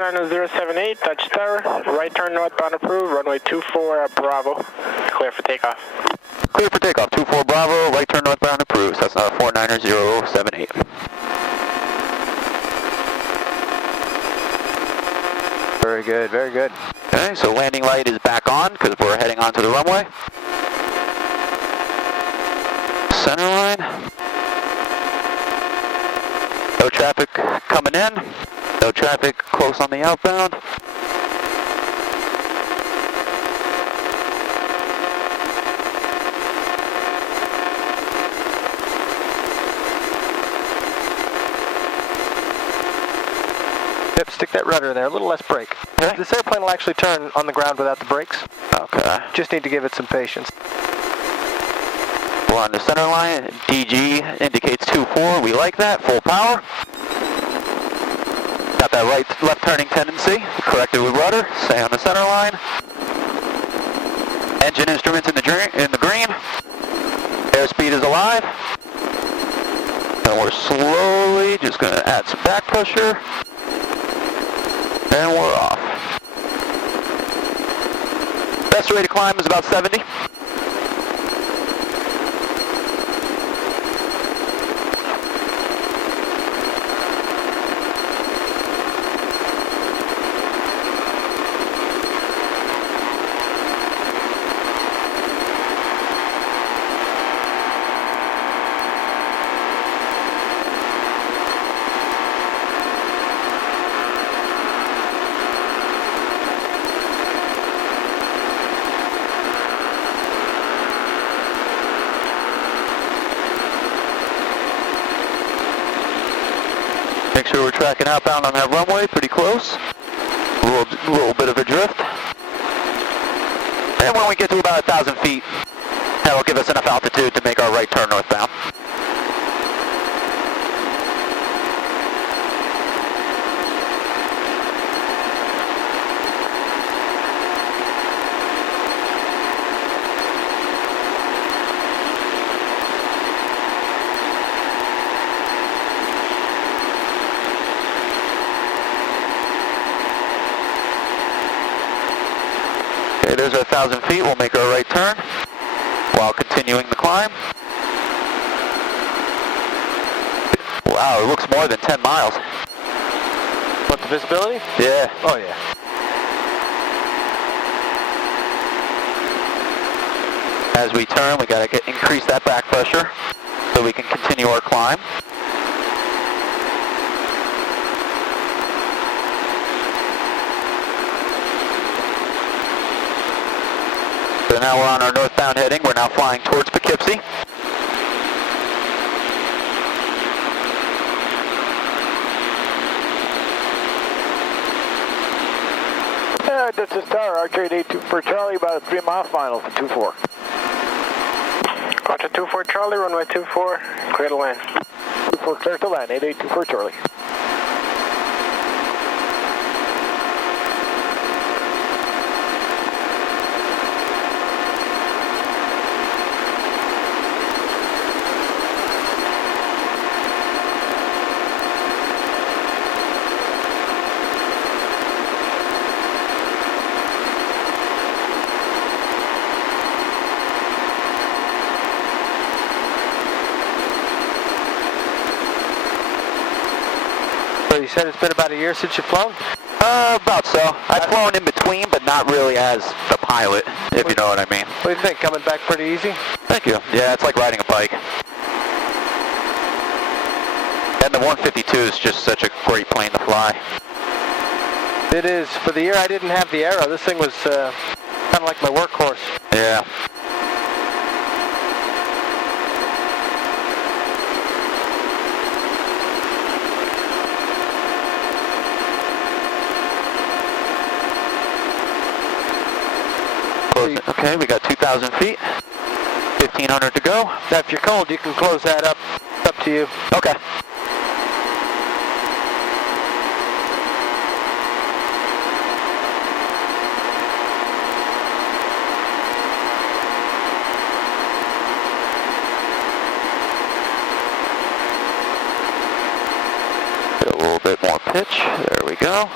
49078, Dutchess Tower, right turn northbound approved, runway 24 Bravo, clear for takeoff. Clear for takeoff, 24 Bravo, right turn northbound approved, so that's 49078. Very good, very good. Okay, so landing light is back on because we're heading onto the runway. Center line. No traffic coming in. No traffic close on the outbound. Yep, stick that rudder in there, a little less brake. Okay. This airplane will actually turn on the ground without the brakes. Okay. Just need to give it some patience. We're on the center line. DG indicates 2-4. We like that. Full power. Got that left turning tendency. Corrected with rudder. Stay on the center line. Engine instruments in the green. Airspeed is alive. And we're slowly just going to add some back pressure. And we're off. Best rate of climb is about 70. Make sure we're tracking outbound on that runway, pretty close. A little bit of a drift. And when we get to about 1,000 feet, that'll give us enough altitude to make our right turn northbound. Okay, there's our 1,000 feet. We'll make our right turn while continuing the climb. Wow, it looks more than 10 miles. What, the visibility? Yeah. Oh, yeah. As we turn, we got to increase that back pressure so we can continue our climb. So now we're on our northbound heading. We're now flying towards Poughkeepsie. Dutchess Tower, Archer 824 Charlie, about a 3-mile final for 24. Archer 24 Charlie, runway 24, clear to land. 24 clear to land, 8824 Charlie. So you said it's been about a year since you've flown? About so. I've flown in between, but not really as the pilot, if you know what I mean. What do you think? Coming back pretty easy? Thank you. Yeah, it's like riding a bike. And the 152 is just such a great plane to fly. It is. For the year I didn't have the Arrow, this thing was kind of like my workhorse. Yeah. Okay, we got 2,000 feet, 1,500 to go. Now, if you're cold, you can close that up. It's up to you. Okay. Get a little bit more pitch. There we go.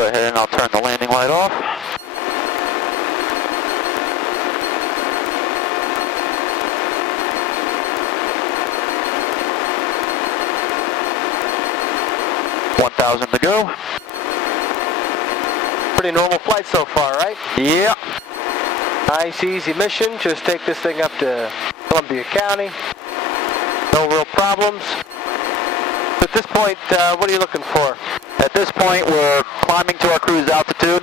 Go ahead and I'll turn the landing light off. $1,000 to go. Pretty normal flight so far, right? Yeah. Nice, easy mission. Just take this thing up to Columbia County. No real problems. At this point, what are you looking for? At this point, we're climbing to our cruise altitude,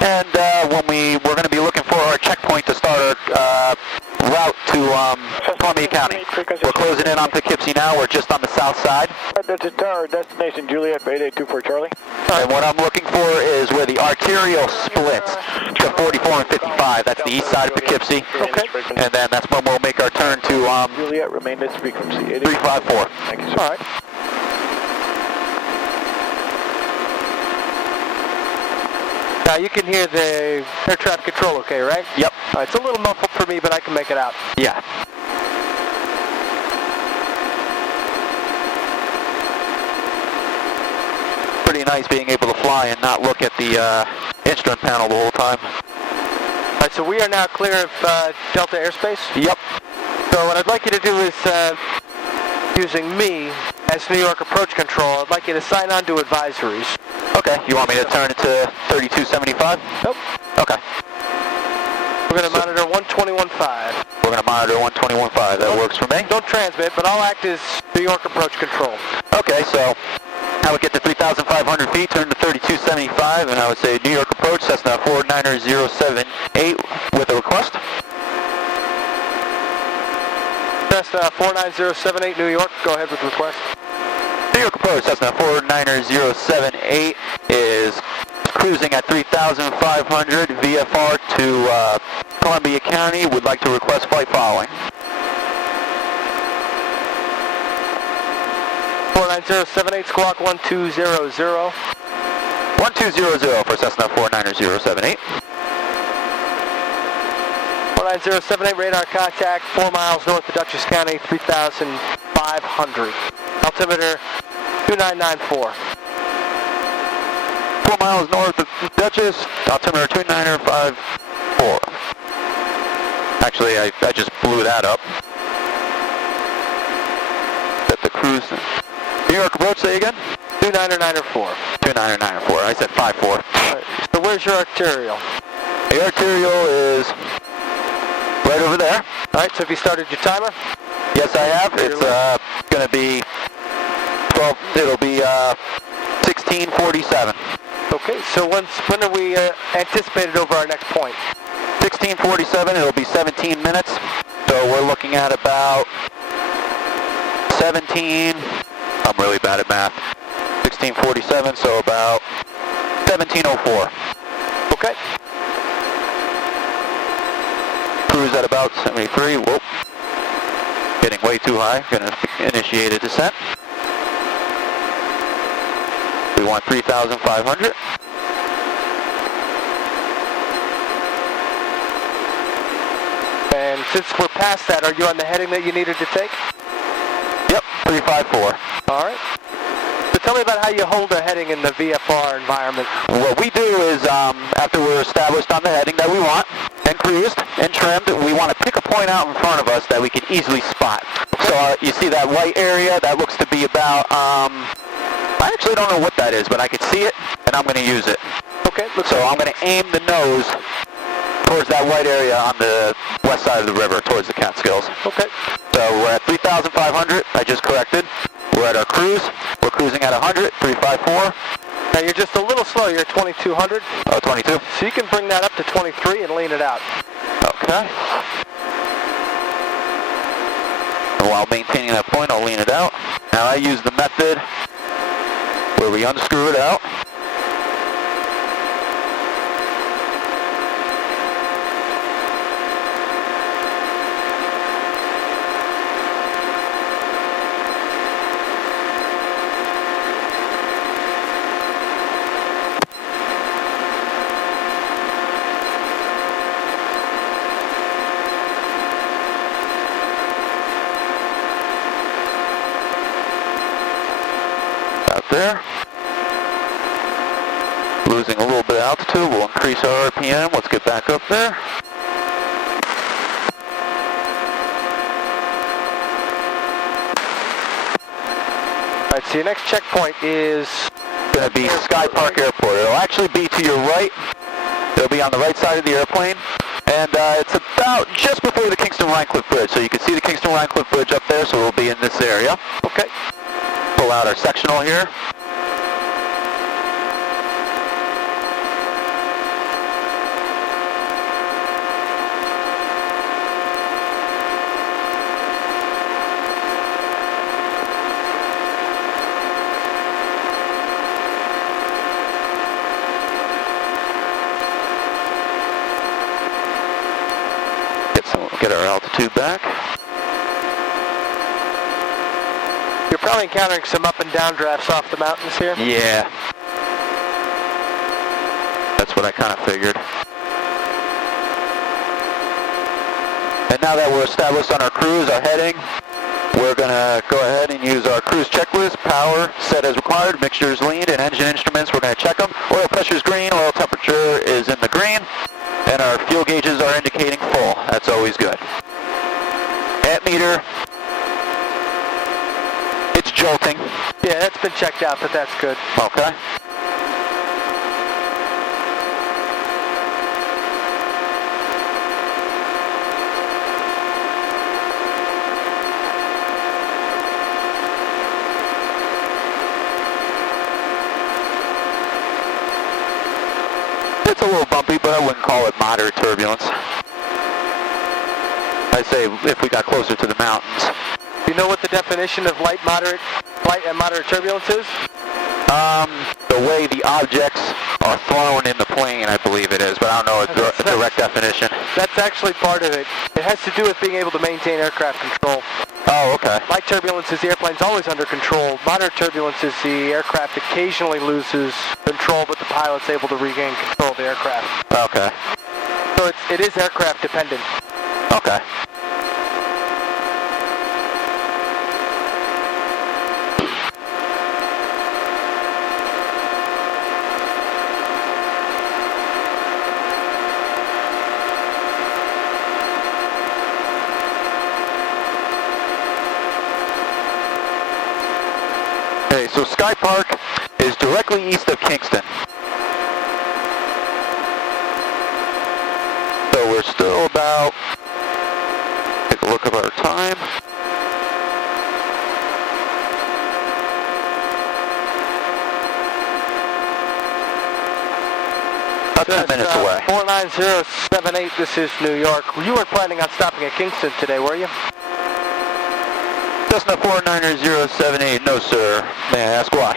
and we're going to be looking for our checkpoint to start our route to Columbia County. We're closing in on Poughkeepsie now. We're just on the south side. Dutchess Tower, destination Juliet, 8824 Charlie. And what I'm looking for is where the arterial splits to 44 and 55. That's the east side of Poughkeepsie. Okay. And then that's when we'll make our turn to Juliet, remain this frequency 354. Thank you, sir. All right. Now you can hear the air traffic control okay, right? Yep. All right, it's a little muffled for me, but I can make it out. Yeah. Pretty nice being able to fly and not look at the instrument panel the whole time. All right, so we are now clear of Delta airspace? Yep. So what I'd like you to do is, using me as New York approach control, I'd like you to sign on to advisories. Okay, you want me to turn it to 3275? Nope. Okay. We're going to monitor 121.5. We're going to monitor 121.5. That works for me. Don't transmit, but I'll act as New York approach control. Okay, so I would get to 3,500 feet, turn to 3275, and I would say New York approach, Cessna 49078 with a request. Cessna 49078 New York, go ahead with the request. New York approach, Cessna 49078 is cruising at 3,500 VFR to Columbia County. Would like to request flight following. 49078, squawk 1200. 1200 for Cessna 49078. 49078, radar contact 4 miles north of Dutchess County, 3,500. Altimeter 2994. 4 miles north of Dutchess, altimeter 2954. Actually, I just blew that up. Set the cruise. New York approach, say again? 2994. 2994. I said 54. Right, so where's your arterial? The arterial is right over there. All right, so have you started your timer? Yes, I have. It's going to be 12. It'll be 1647. Okay, so when are we anticipated over our next point? 1647. It'll be 17 minutes. So we're looking at about 17. I'm really bad at math. 1647. So about 1704. Okay. Cruise at about 73. Whoop. Getting way too high. Gonna initiate a descent. We want 3,500. And since we're past that, are you on the heading that you needed to take? Yep, 354. All right. So tell me about how you hold a heading in the VFR environment. What we do is, after we're established on the heading that we want, and cruised, and trimmed, we want to pick a point out in front of us that we can easily spot. So you see that white area, that looks to be about, I actually don't know what that is, but I can see it, and I'm going to use it. Okay. So I'm going to aim the nose towards that white area on the west side of the river, towards the Catskills. Okay. So we're at 3,500, I just corrected. We're at our cruise. We're cruising at 100, 354. Now you're just a little slow, you're at 2200. Oh, 22. So you can bring that up to 23 and lean it out. Okay. And while maintaining that point, I'll lean it out. Now I use the method where we unscrew it out. There. Losing a little bit of altitude, we'll increase our RPM. Let's get back up there. Alright, so your next checkpoint is going to be Sky Park Airport. It'll actually be to your right. It'll be on the right side of the airplane. And it's about just before the Kingston-Rhinecliff Bridge. So you can see the Kingston-Rhinecliff Bridge up there, so we'll be in this area. Okay. Pull out our sectional here. Get our altitude back. You're probably encountering some up and down drafts off the mountains here. Yeah. That's what I kind of figured. And now that we're established on our cruise, our heading, we're going to go ahead and use our cruise checklist. Power set as required, mixtures leaned, and engine instruments, we're going to check them. Oil pressure is green, oil temperature is in the green. And our fuel gauges are indicating full. That's always good. Ammeter, it's jolting. Yeah, that's been checked out, but that's good. Okay. It's a little bumpy, but I wouldn't call it moderate turbulence. I'd say if we got closer to the mountains. Do you know what the definition of light and moderate turbulence is? The way the objects are thrown in the plane, I believe it is, but I don't know a direct definition. That's actually part of it. It has to do with being able to maintain aircraft control. Oh, okay. Light turbulence is the airplane's always under control. Moderate turbulence is the aircraft occasionally loses control, but the pilot's able to regain control of the aircraft. Okay. So it is aircraft dependent. Okay. Okay, so Sky Park is directly east of Kingston. So we're still about, take a look at our time. About 10 minutes away. 49078, this is New York. You weren't planning on stopping at Kingston today, were you? Cessna 49078, no sir. May I ask why?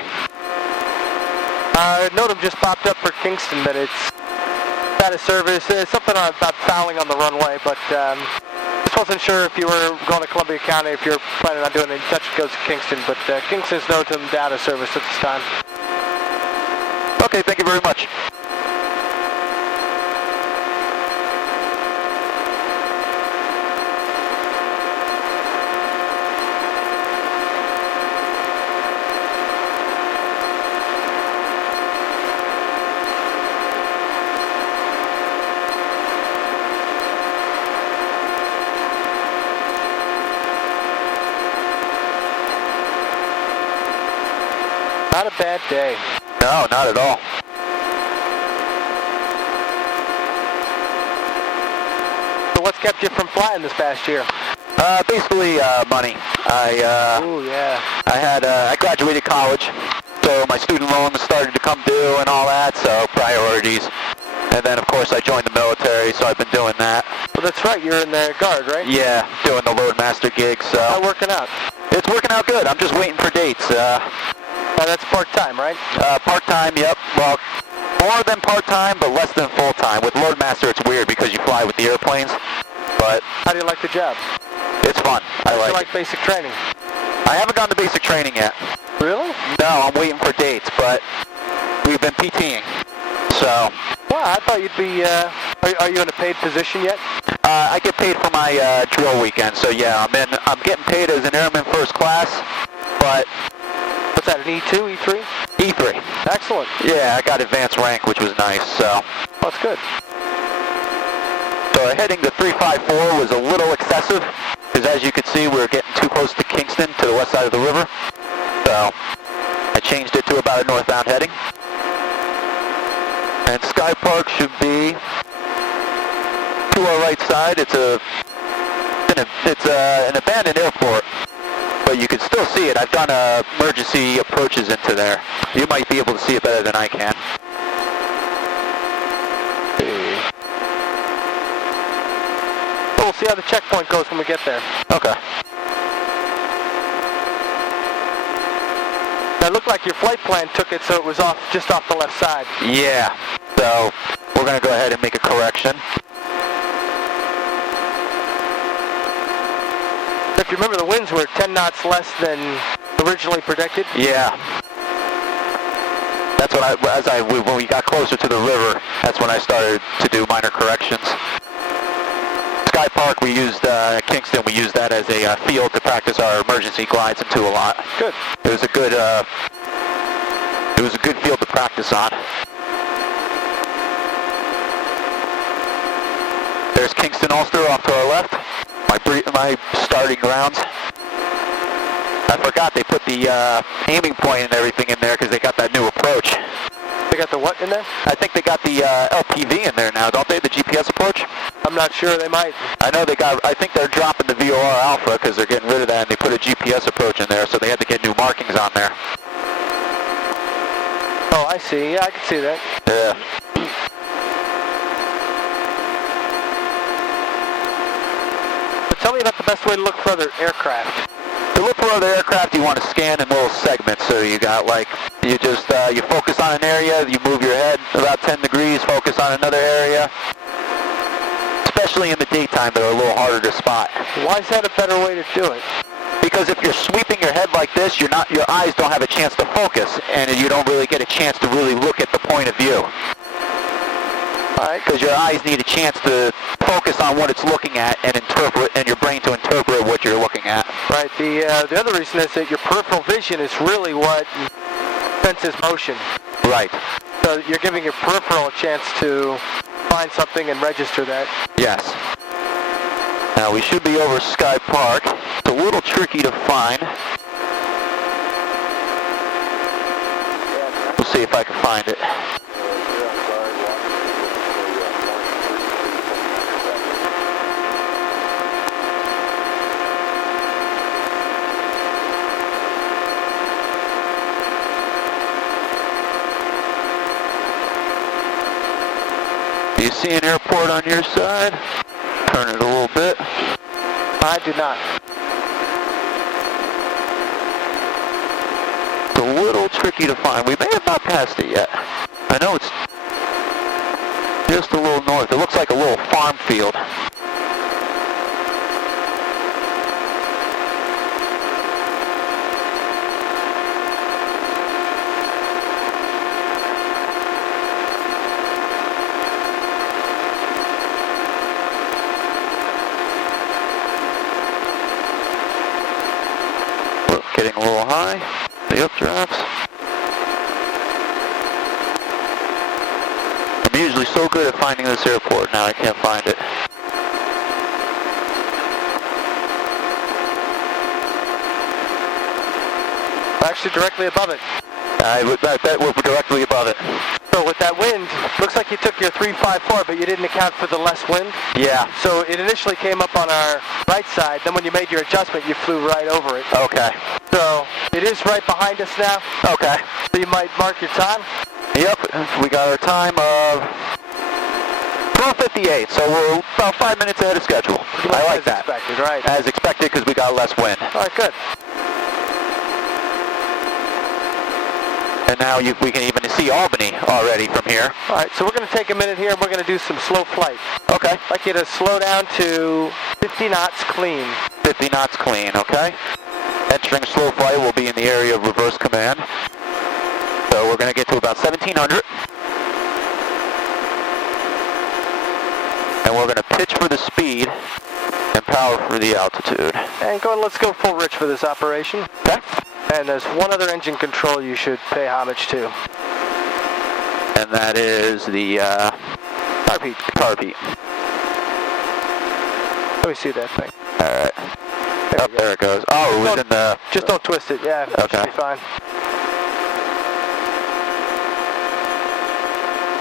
NOTAM just popped up for Kingston that it's out of service. Something about fouling on the runway, but just wasn't sure if you were going to Columbia County, if you're planning on doing it. Dutchess goes to Kingston, but Kingston's NOTAM out of service at this time. Okay, thank you very much. Not a bad day. No, not at all. So what's kept you from flying this past year? Basically, money. Ooh, yeah. I graduated college, so my student loans started to come due and all that, so priorities. And then, of course, I joined the military, so I've been doing that. Well, that's right. You're in the Guard, right? Yeah, doing the Loadmaster gig, so. How's that working out? It's working out good. I'm just waiting for dates. That's part-time, right? Part-time, yep. Well, more than part-time, but less than full-time. With Loadmaster, it's weird because you fly with the airplanes, but... How do you like the job? It's fun. I like it. You like basic training? I haven't gone to basic training yet. Really? No, I'm waiting for dates, but we've been PTing, so... Well, I thought you'd be... Are you in a paid position yet? I get paid for my drill weekend, so yeah, I'm getting paid as an airman first class, but... What's that, an E2, E3? E3. Excellent. Yeah, I got advanced rank, which was nice, so. That's good. So heading to 354 was a little excessive, because as you can see, we were getting too close to Kingston, to the west side of the river. So I changed it to about a northbound heading. And Sky Park should be to our right side. It's an abandoned airport, but you can still see it. I've done emergency approaches into there. You might be able to see it better than I can. So we'll see how the checkpoint goes when we get there. Okay. That looked like your flight plan took it so it was just off the left side. Yeah. So we're going to go ahead and make a correction. If you remember, the winds were 10 knots less than originally predicted. Yeah. That's when when we got closer to the river, that's when I started to do minor corrections. Sky Park, we used Kingston. We used that as a field to practice our emergency glides into a lot. Good. It was a good field to practice on. There's Kingston Ulster off to our left. My starting grounds. I forgot they put the aiming point and everything in there because they got that new approach. They got the what in there? I think they got the LPV in there now, don't they? The GPS approach? I'm not sure. They might. I know I think they're dropping the VOR Alpha because they're getting rid of that and they put a GPS approach in there, so they had to get new markings on there. Oh, I see. Yeah, I can see that. Yeah. Tell me about the best way to look for other aircraft. To look for other aircraft, you want to scan in little segments. So you got you focus on an area, you move your head about 10 degrees, focus on another area. Especially in the daytime, they're a little harder to spot. Why is that a better way to do it? Because if you're sweeping your head like this, your eyes don't have a chance to focus, and you don't really get a chance to really look at the point of view. Because your eyes need a chance to focus on what it's looking at and interpret, and your brain to interpret what you're looking at. Right. The other reason is that your peripheral vision is really what senses motion. Right. So you're giving your peripheral a chance to find something and register that. Yes. Now we should be over Sky Park. It's a little tricky to find. We'll see if I can find it. Do you see an airport on your side? Turn it a little bit. I do not. It's a little tricky to find. We may have not passed it yet. I know it's just a little north. It looks like a little farm field. Getting a little high, the updrafts. I'm usually so good at finding this airport, now I can't find it. Actually directly above it. I bet we're directly above it. So with that wind, looks like you took your 354, but you didn't account for the less wind. Yeah. So it initially came up on our right side, then when you made your adjustment, you flew right over it. Okay. So it is right behind us now. Okay. So you might mark your time. Yep, we got our time of 12:58, so we're about 5 minutes ahead of schedule. I like that. As expected, right? As expected, because we got less wind. All right, good. And now we can even see Albany already from here. All right, so we're going to take a minute here and we're going to do some slow flight. Okay. I'd like you to slow down to 50 knots clean. 50 knots clean, okay. Entering slow flight will be in the area of reverse command. So we're going to get to about 1700. And we're going to pitch for the speed and power for the altitude. And let's go full rich for this operation. Okay. And there's one other engine control you should pay homage to. And that is the carb heat. Let me see that thing. All right. There it goes. Oh, it was in the... Just don't twist it. Yeah, okay. Should be fine.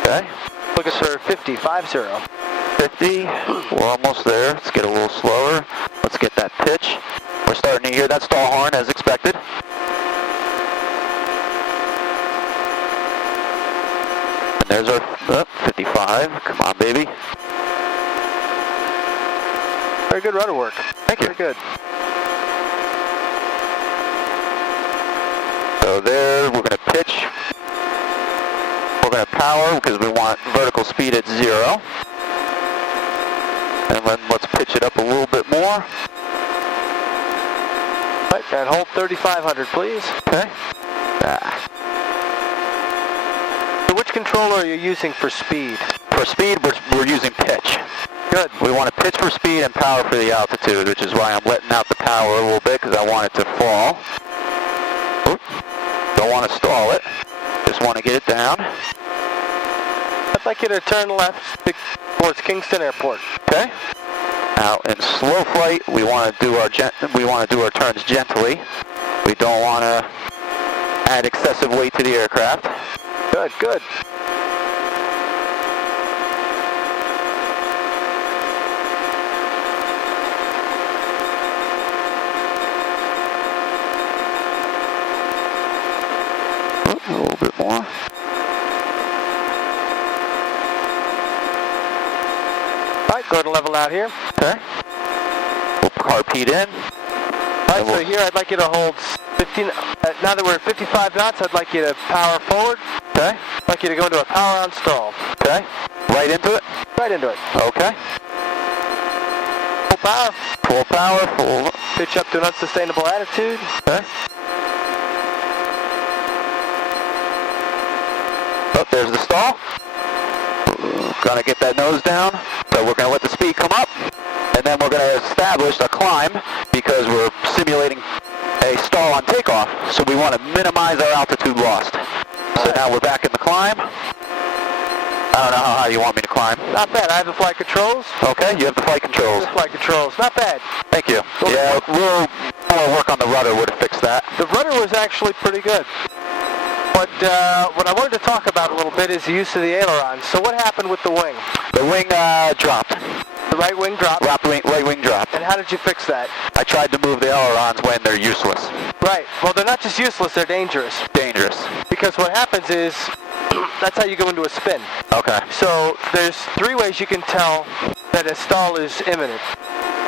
Okay. Looking for 50, 50. 50. We're almost there. Let's get a little slower. Let's get that pitch. We're starting to hear that stall horn as expected. And there's our 55. Come on, baby. Very good rudder work. Thank you. Very good. So there, we're going to pitch. We're going to power because we want vertical speed at 0. And then let's pitch it up a little bit more. Right, and hold 3,500, please. Okay. So which controller are you using for speed? For speed, we're using pitch. Good. We want to pitch for speed and power for the altitude, which is why I'm letting out the power a little bit because I want it to fall. Oop. Don't want to stall it. Just want to get it down. I'd like you to turn left towards Kingston Airport. Okay. Now in slow flight, we want to do our turns gently. We don't want to add excessive weight to the aircraft. Good, good. A little bit more. All right, go to level out here. Okay. We'll carb heat in. All right, so here I'd like you to hold 15. Now that we're at 55 knots, I'd like you to power forward. Okay. I'd like you to go into a power on stall. Okay. Right into it? Right into it. Okay. Full power. Full power, full. Pitch up to an unsustainable attitude. Okay. Oh, there's the stall. Gonna get that nose down. So we're gonna let the speed come up. And then we're gonna establish a climb because we're simulating a stall on takeoff. So we want to minimize our altitude lost. So now we're back in the climb. I don't know how high you want me to climb. Not bad. I have the flight controls. Okay, you have the flight controls. The flight controls. Not bad. Thank you. Yeah, we'll more work on the rudder would have fixed that. The rudder was actually pretty good. But what I wanted to talk about a little bit is the use of the aileron. So what happened with the wing? The wing dropped. The right wing dropped? Right wing dropped. And how did you fix that? I tried to move the ailerons when they're useless. Right. Well, they're not just useless, they're dangerous. Dangerous. Because what happens is, that's how you go into a spin. Okay. So there's 3 ways you can tell that a stall is imminent.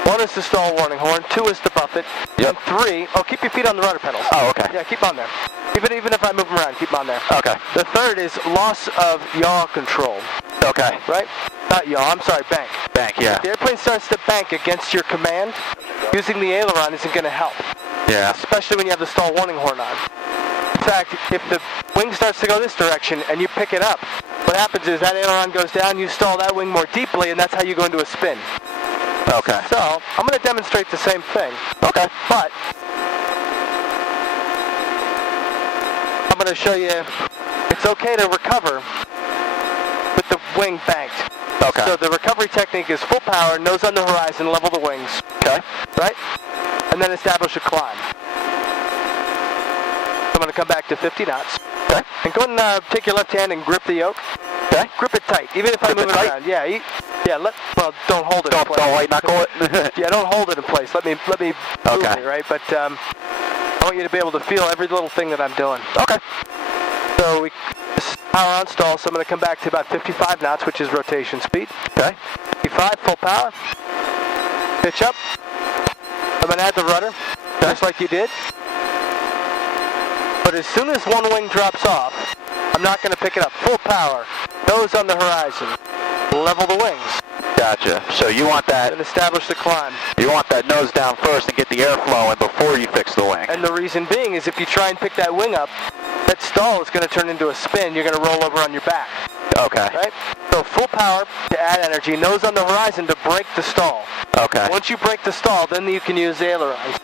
1 is the stall warning horn, 2 is the buffet, yep. and 3, keep your feet on the rudder pedals. Oh, okay. Yeah, keep on there. Even if I move them around, keep them on there. Okay. The 3rd is loss of yaw control. Okay. Right? Not yaw, I'm sorry, bank. Bank, yeah. If the airplane starts to bank against your command, using the aileron isn't going to help. Yeah. Especially when you have the stall warning horn on. In fact, if the wing starts to go this direction and you pick it up, what happens is that aileron goes down, you stall that wing more deeply, and that's how you go into a spin. Okay. So, I'm going to demonstrate the same thing. Okay. But I'm going to show you it's okay to recover with the wing banked. Okay. So the recovery technique is full power, nose on the horizon, level the wings. Okay. Right? And then establish a climb. I'm going to come back to 50 knots. Okay. And go and take your left hand and grip the yoke. Okay. Grip it tight, even if I move it around. Yeah. Don't hold it in place. Don't white knuckle it. Yeah, don't hold it in place. Let me move me, right? But I want you to be able to feel every little thing that I'm doing. Okay. So this is power on stall, so I'm going to come back to about 55 knots, which is rotation speed. Okay. 55, full power. Pitch up. I'm going to add the rudder, just like you did. But as soon as one wing drops off, I'm not going to pick it up. Full power. Nose on the horizon. Level the wings. Gotcha. So you want that... And establish the climb. You want that nose down first and get the air flowing before you fix the wing. And the reason being is if you try and pick that wing up, that stall is going to turn into a spin. You're going to roll over on your back. Okay. Right? So full power to add energy. Nose on the horizon to break the stall. Okay. Once you break the stall, then you can use the ailerons.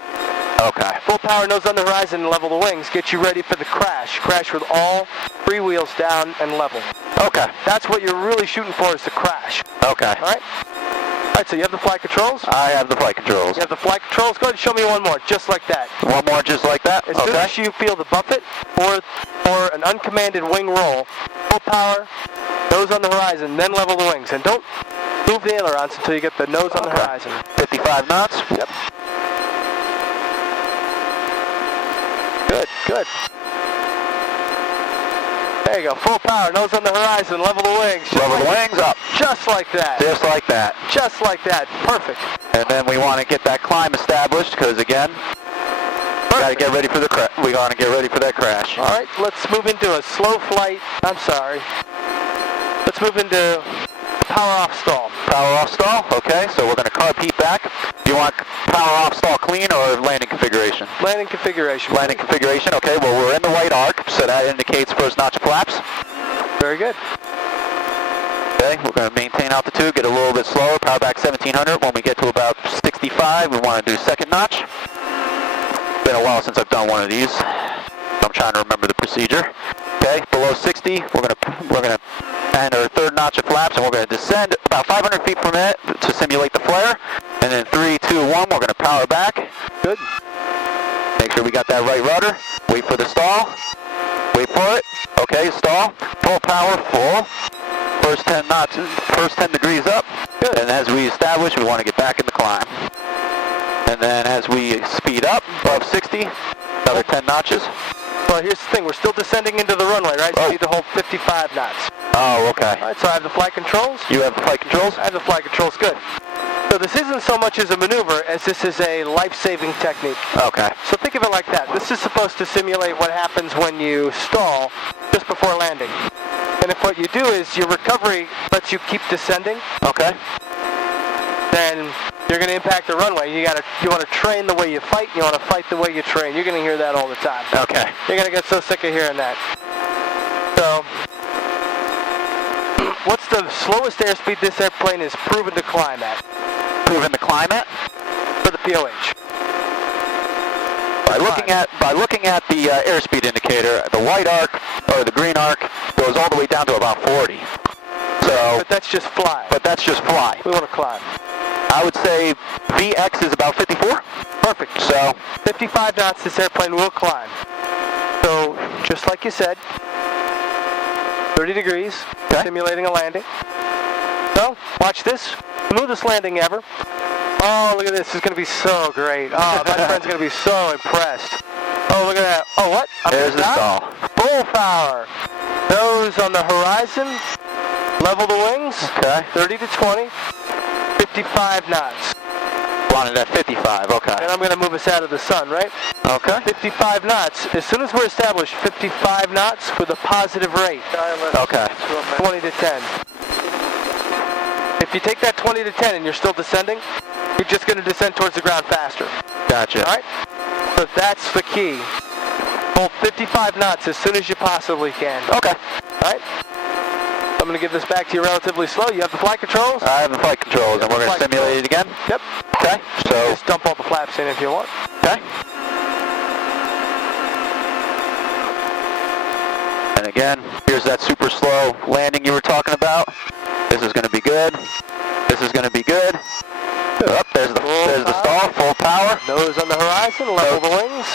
Okay. Full power, nose on the horizon, and level the wings. Get you ready for the crash. Crash with all 3 wheels down and level. Okay. That's what you're really shooting for, is the crash. Okay. All right? All right, so you have the flight controls? I have the flight controls. You have the flight controls? Go ahead and show me one more, just like that. One more just like that? As soon as you feel the buffet or an uncommanded wing roll, full power, nose on the horizon, then level the wings. And don't move the ailerons until you get the nose on the horizon. 55 knots? Yep. Good, good. There you go, full power, nose on the horizon, level the wings. Level the wings up. Just like that. Just like that. Just like that, perfect. And then we want to get that climb established, because again, we got to get ready for the we want to get ready for that crash. All right, let's move into a slow flight. I'm sorry. Let's move into power off stall. Power off stall, okay, so we're going to carb heat back. Do you want power off stall clean or landing configuration? Landing configuration. Landing configuration, okay, well we're in the white arc, so that indicates first notch flaps. Very good. Okay, we're going to maintain altitude, get a little bit slower, power back 1700. When we get to about 65, we want to do second notch. Been a while since I've done one of these. I'm trying to remember the procedure. Okay, below 60, we're gonna end our third notch of flaps, and we're gonna descend about 500 feet per minute to simulate the flare. And then 3, 2, 1, we're gonna power back. Good. Make sure we got that right rudder. Wait for the stall. Wait for it. Okay, stall. Full power, full. First 10 knots, first 10 degrees up. Good. And as we establish, we want to get back in the climb. And then as we speed up, above 60, another 10 notches. Well, here's the thing. We're still descending into the runway, right? So you need to hold 55 knots. Oh, okay. All right, so I have the flight controls. You have the flight controls? I have the flight controls. Good. So this isn't so much as a maneuver as this is a life-saving technique. Okay. So think of it like that. This is supposed to simulate what happens when you stall just before landing. And if what you do is your recovery lets you keep descending, okay, then you're going to impact the runway. You want to train the way you fight. You want to fight the way you train. You're going to hear that all the time. Okay. You're going to get so sick of hearing that. So, what's the slowest airspeed this airplane is proven to climb at? Proven to climb at? For the POH. By looking at the airspeed indicator, the white arc or the green arc goes all the way down to about 40. So. But that's just fly. But that's just fly. We want to climb. I would say VX is about 54. Perfect. So 55 knots, this airplane will climb. So just like you said, 30 degrees, simulating a landing. So watch this, smoothest landing ever. Oh, look at this. This is going to be so great. Oh, my friend's going to be so impressed. Oh, look at that. Oh, what? There's the stall. Full power. Nose on the horizon. Level the wings. Okay. 30 to 20. 55 knots. Wanted at 55, okay. And I'm going to move us out of the sun, right? Okay. 55 knots. As soon as we're established 55 knots with a positive rate. Okay. 20 to 10. If you take that 20 to 10 and you're still descending, you're just going to descend towards the ground faster. Gotcha. All right? So that's the key. Hold 55 knots as soon as you possibly can. Okay. All right? I'm going to give this back to you relatively slow. You have the flight controls? I have the flight controls, and we're going to simulate it again? Yep. Okay. So just dump all the flaps in if you want. Okay. And again, here's that super slow landing you were talking about. This is going to be good. This is going to be good. Oh, there's the stall, full power. Nose on the horizon, level the wings.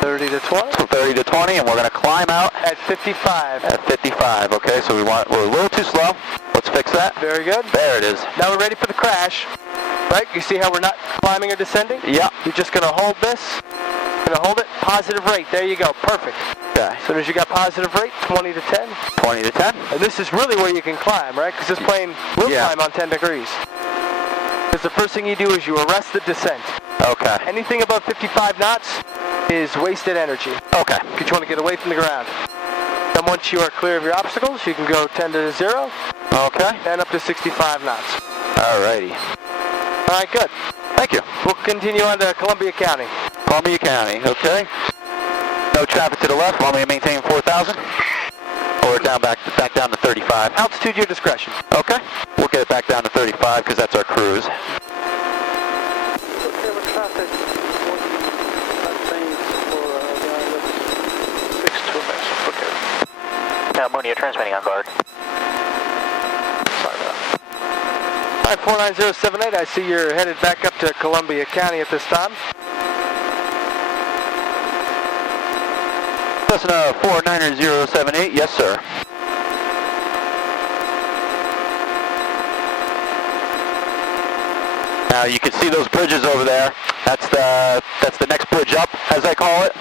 30 to 20. 30 to 20, and we're going to climb out at 55. At 55. Okay, so we're a little too slow. Let's fix that. Very good. There it is. Now we're ready for the crash. Right? You see how we're not climbing or descending? Yeah. You're just going to hold this. Going to hold it. Positive rate. There you go. Perfect. Okay. As soon as you got positive rate, 20 to 10. 20 to 10. And this is really where you can climb, right? Because this plane will climb on 10 degrees. Because the first thing you do is you arrest the descent. Okay. Anything above 55 knots is wasted energy. Okay. Because you want to get away from the ground. Then once you are clear of your obstacles, you can go 10 to 0. Okay. And up to 65 knots. Alrighty. All right, good. Thank you. We'll continue on to Columbia County. Columbia County, okay. No traffic to the left. Want me to maintain 4,000? Or back down to 35? Altitude, your discretion. Okay. We'll get it back down to 35 because that's our cruise. you're transmitting on guard. Sorry about that. All right, 49078, I see you're headed back up to Columbia County at this time. Cessna 49078, yes sir. Now you can see those bridges over there. That's the next bridge up, as I call it.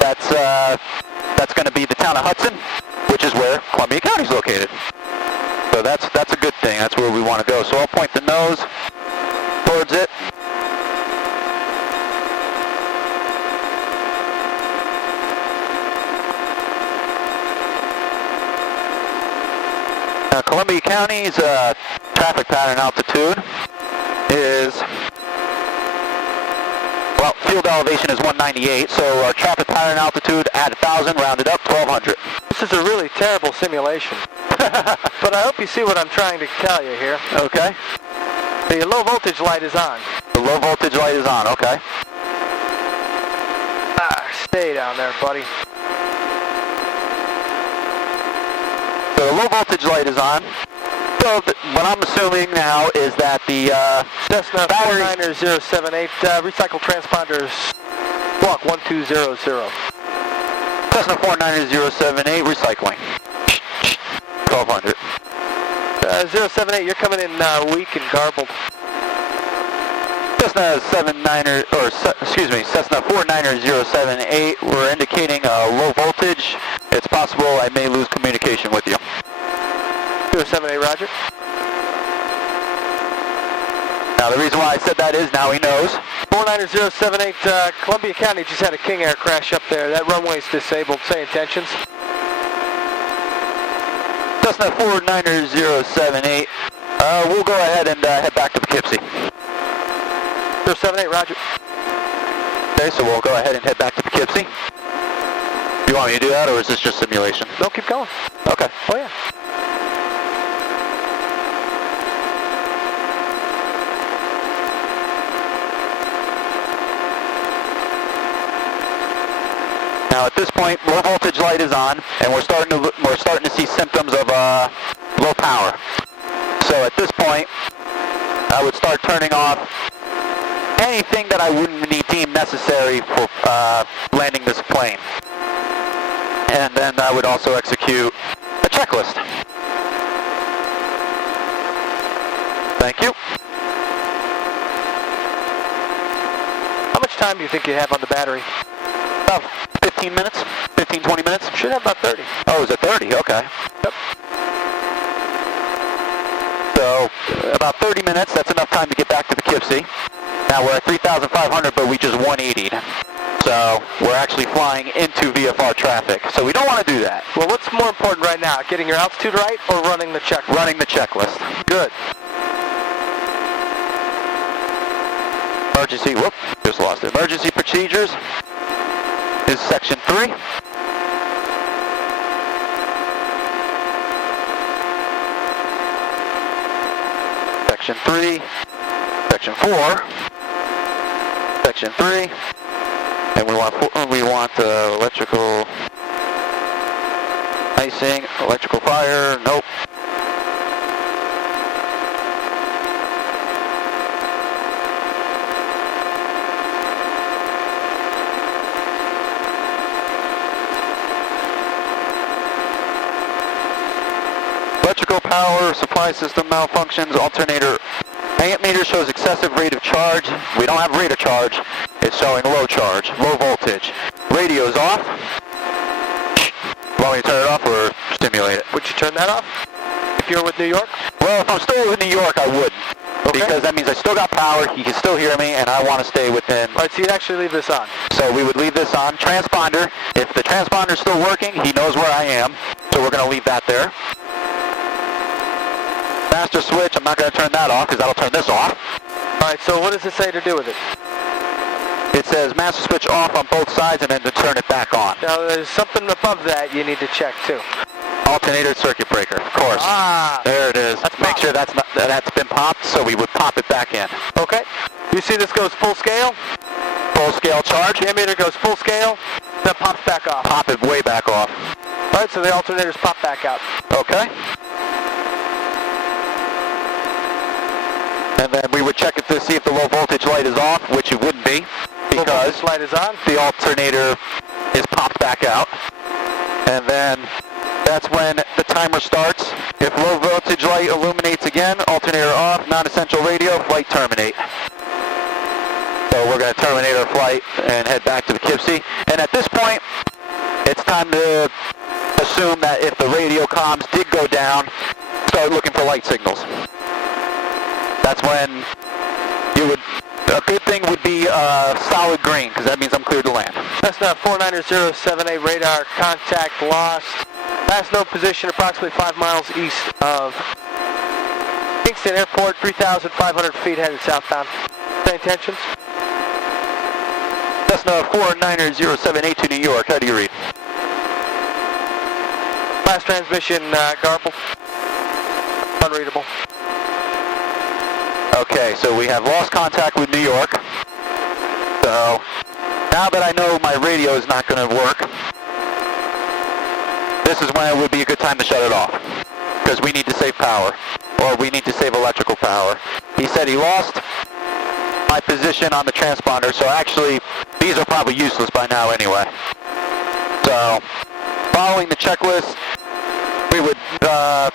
That's going to be the town of Hudson, which is where Columbia County is located. So that's a good thing. That's where we want to go. So I'll point the nose towards it. Now Columbia County's traffic pattern altitude is, well, field elevation is 198, so our traffic pattern altitude at 1,000, rounded up, 1,200. This is a really terrible simulation, but I hope you see what I'm trying to tell you here. Okay. The low voltage light is on. The low voltage light is on, okay. Stay down there, buddy. So the low voltage light is on. So what I'm assuming now is that the Cessna 49078 recycle transponders block 1200. Cessna 49078 recycling. 1200. 078, you're coming in weak and garbled. Cessna 49078, we're indicating a low voltage. It's possible I may lose communication with you. 078, roger. Now the reason why I said that is now he knows. 49078, Columbia County just had a King Air crash up there. That runway's disabled. Say intentions. Cessna 49078, we'll go ahead and head back to Poughkeepsie. 078, roger. Okay, so we'll go ahead and head back to Poughkeepsie. You want me to do that, or is this just simulation? No, keep going. Okay. Oh, yeah. Now at this point, low voltage light is on, and we're starting to see symptoms of low power. So at this point, I would start turning off anything that I wouldn't deem necessary for landing this plane. And then I would also execute a checklist. Thank you. How much time do you think you have on the battery? About 15 minutes, 15, 20 minutes. Should have about 30. Oh, is it 30? Okay. Yep. So, about 30 minutes, that's enough time to get back to Poughkeepsie. Now we're at 3,500, but we just 180'd. So, we're actually flying into VFR traffic. So we don't want to do that. Well, what's more important right now? Getting your altitude right or running the checklist? Running the checklist. Good. Emergency, whoop, just lost it. Emergency procedures is section 3. Section 3, section 4, section 3, and we want electrical icing, electrical fire, nope. Electrical power supply system malfunctions, alternator ammeter shows excessive rate of charge. We don't have rate of charge. It's showing low charge, low voltage. Radio's off. Want me to turn it off or stimulate it? Would you turn that off if you're with New York? Well, if I'm still with New York, I wouldn't. Okay. Because that means I still got power, he can still hear me, and I want to stay within. All right, so you'd actually leave this on. So we would leave this on. Transponder, if the transponder's still working, he knows where I am. So we're going to leave that there. Master switch, I'm not going to turn that off because that'll turn this off. All right, so what does it say to do with it? It says master switch off on both sides and then to turn it back on. Now, there's something above that you need to check, too. Alternator circuit breaker, of course. Ah! There it is. That's Make sure that's been popped, so we would pop it back in. Okay. You see this goes full scale? Full scale charge. The ammeter goes full scale, then pops back off. Pop it way back off. All Alright, so the alternators pop back out. Okay. And then we would check it to see if the low voltage light is off, which it wouldn't be, because low voltage light is on. The alternator is popped back out. And then that's when the timer starts. If low voltage light illuminates again, alternator off, non-essential radio, flight terminate. So we're going to terminate our flight and head back to the Poughkeepsie. And at this point, it's time to assume that if the radio comms did go down, start looking for light signals. That's when you would, a good thing would be solid green, because that means I'm cleared to land. That's now 49078 radar, contact lost. Last known position approximately 5 miles east of Kingston Airport, 3,500 feet headed southbound. Same intentions? Cessna 49078 to New York, how do you read? Last transmission garbled, unreadable. Okay, so we have lost contact with New York. So now that I know my radio is not going to work, this is when it would be a good time to shut it off, because we need to save power, or we need to save electrical power. He said he lost my position on the transponder, so actually these are probably useless by now anyway. So following the checklist, we would turn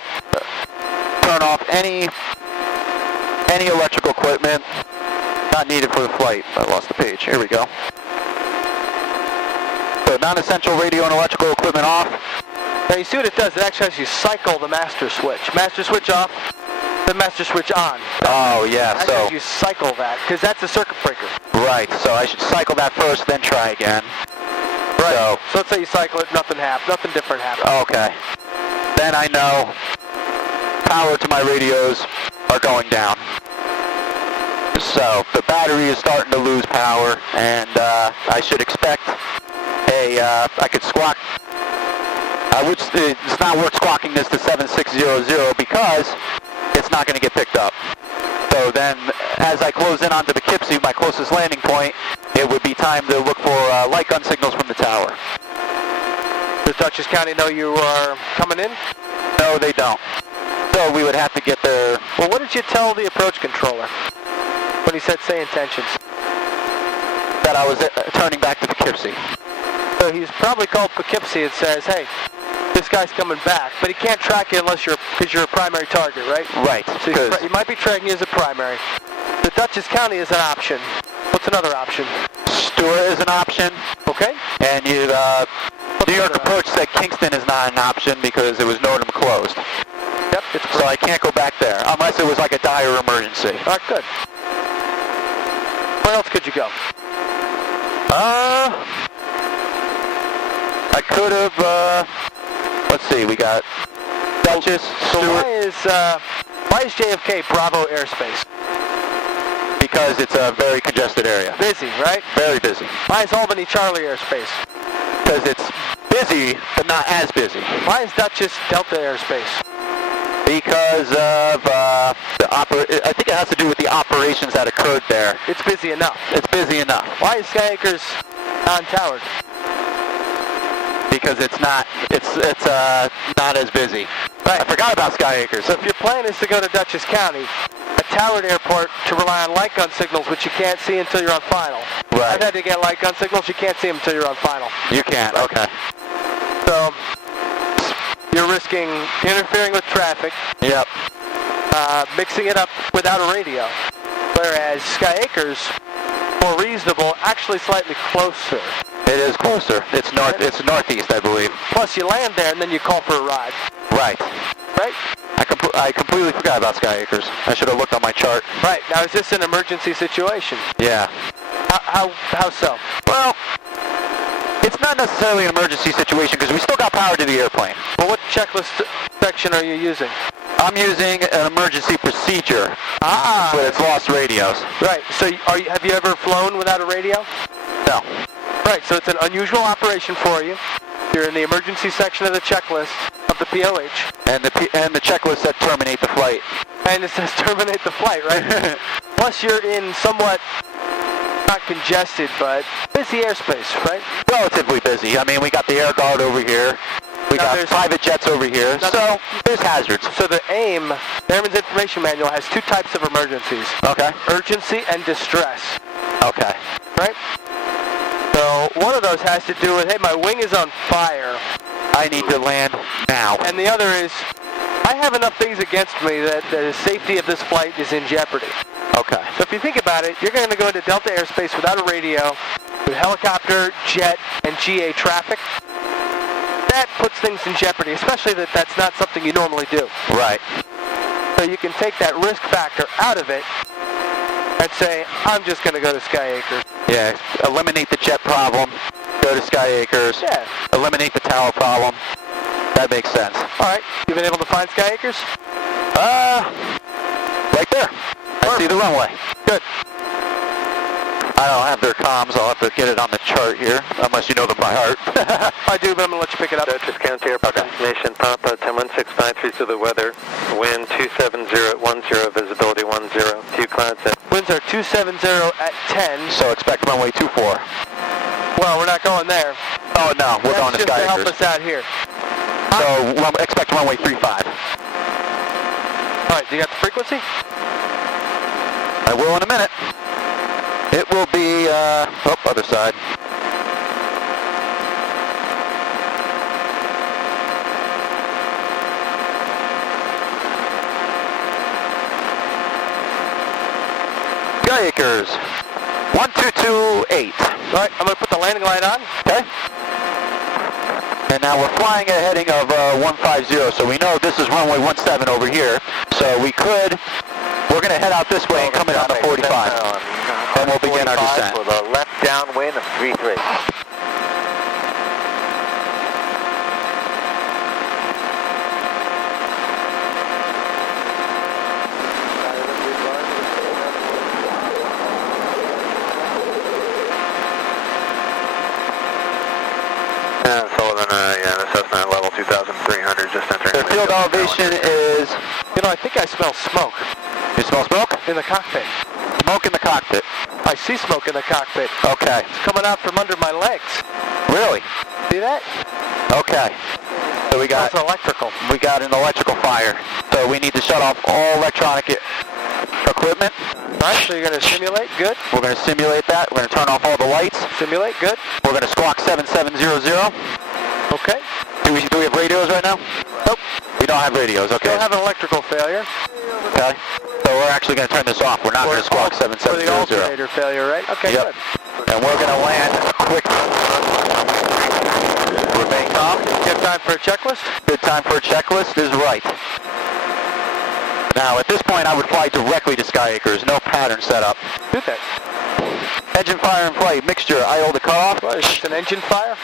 off any electrical equipment not needed for the flight. I lost the page. Here we go. So non-essential radio and electrical equipment off. Now you see what it does? It actually has you cycle the master switch. Master switch off, then master switch on. Oh yeah, so you cycle that, because that's a circuit breaker. Right, so I should cycle that first, then try again. Right. So let's say you cycle it, nothing different happens. Okay. Then I know power to my radios are going down. So the battery is starting to lose power, and I should expect I could squawk. It's not worth squawking this to 7600 because it's not going to get picked up. So then, as I close in onto the Poughkeepsie, my closest landing point, it would be time to look for light gun signals from the tower. Does Dutchess County know you are coming in? No, they don't. So we would have to get there. Well, what did you tell the approach controller when he said say intentions? That I was turning back to the Poughkeepsie. So he's probably called Poughkeepsie and says, hey, this guy's coming back, but he can't track you because you're a primary target, right? Right. So he might be tracking you as a primary. The Dutchess County is an option. What's another option? Stewart is an option. Okay. And New York approach said Kingston is not an option because it was NOTAM closed. Yep. So I can't go back there unless it was like a dire emergency. All right, good. Where else could you go? I could have, let's see, we got Dutchess, Stewart. Why is JFK Bravo airspace? Because it's a very congested area. Busy, right? Very busy. Why is Albany Charlie airspace? Because it's busy, but not as busy. Why is Dutchess Delta airspace? Because of I think it has to do with the operations that occurred there. It's busy enough. It's busy enough. Why is Skyacres non-towered? Because it's not as busy. Right. I forgot about Skyacres. So if your plan is to go to Dutchess County, a towered airport to rely on light gun signals, which you can't see until you're on final. Right. I've had to get light gun signals, you can't see them until you're on final. You can't, okay. So you're risking interfering with traffic. Yep. Mixing it up without a radio. Whereas Skyacres, more reasonable, actually slightly closer. It is closer. It's It's northeast, I believe. Plus, you land there and then you call for a ride. Right. Right? I completely forgot about Skyacres. I should have looked on my chart. Right. Now, is this an emergency situation? Yeah. How so? Well, it's not necessarily an emergency situation because we still got power to the airplane. Well, what checklist section are you using? I'm using an emergency procedure. But it's lost radios. Right. So have you ever flown without a radio? No. Right. So it's an unusual operation for you. You're in the emergency section of the checklist of the POH. And the checklist said terminate the flight. And it says terminate the flight, right? Plus you're in somewhat, not congested, but busy airspace, right? Relatively busy. I mean, we got the air guard over here. We got private jets over here, so there's hazards. So the AIM, Airman's Information Manual, has two types of emergencies. Okay. Urgency and distress. Okay. Right? So one of those has to do with, hey, my wing is on fire. I need to land now. And the other is, I have enough things against me that the safety of this flight is in jeopardy. Okay. So if you think about it, you're going to go into Delta airspace without a radio, with helicopter, jet, and GA traffic. That puts things in jeopardy, especially that that's not something you normally do. Right. So you can take that risk factor out of it and say, I'm just going to go to Sky Acres. Yeah, eliminate the jet problem, go to Sky Acres, Yeah. eliminate the tower problem. That makes sense. All right. You been able to find Sky Acres? Right there. I see the runway. Good. I don't have their comms. I'll have to get it on the chart here, unless you know them by heart. I do, but I'm going to let you pick it up. Dutchess County Airport, destination Papa 10165 to the weather. Wind 270 at 10, visibility 10. Few clouds at... Winds are 270 at 10. So expect runway 24. Well, we're not going there. Oh no, we're going to Sky That's just to help Acres. us out here. So expect runway 35. All right, you got the frequency? I will in a minute. It will be, other side. Sky Acres, 1228. All right, I'm going to put the landing light on. Okay. And now we're flying at a heading of 150, so we know this is runway 17 over here. So we're going to head out this way and come in on the 45. And we'll begin our descent. With a left downwind of 33. Sullivan, the Cessna level 2,300, just entering. Their field elevation is... You know, I think I smell smoke. You smell smoke? In the cockpit. Smoke in the cockpit. I see smoke in the cockpit. Okay. It's coming out from under my legs. Really? See that? Okay. So we got an electrical fire. So we need to shut off all electronic equipment. All right, so you're going to simulate. Good. We're going to simulate that. We're going to turn off all the lights. Simulate. Good. We're going to squawk 7700. Okay. Do we have radios right now? Nope. We don't have radios. Okay. Don't have an electrical failure. Okay. So we're actually going to turn this off. We're not going to squawk For 7700. the alternator failure, right? Okay, Yep. good. And we're going to land quick. Remain calm. You have time for a checklist? Good time for a checklist is right. Now, at this point, I would fly directly to Sky Acres. No pattern set up. Do that. Engine fire and flight. Mixture. IO to cutoff. What, is this an engine fire?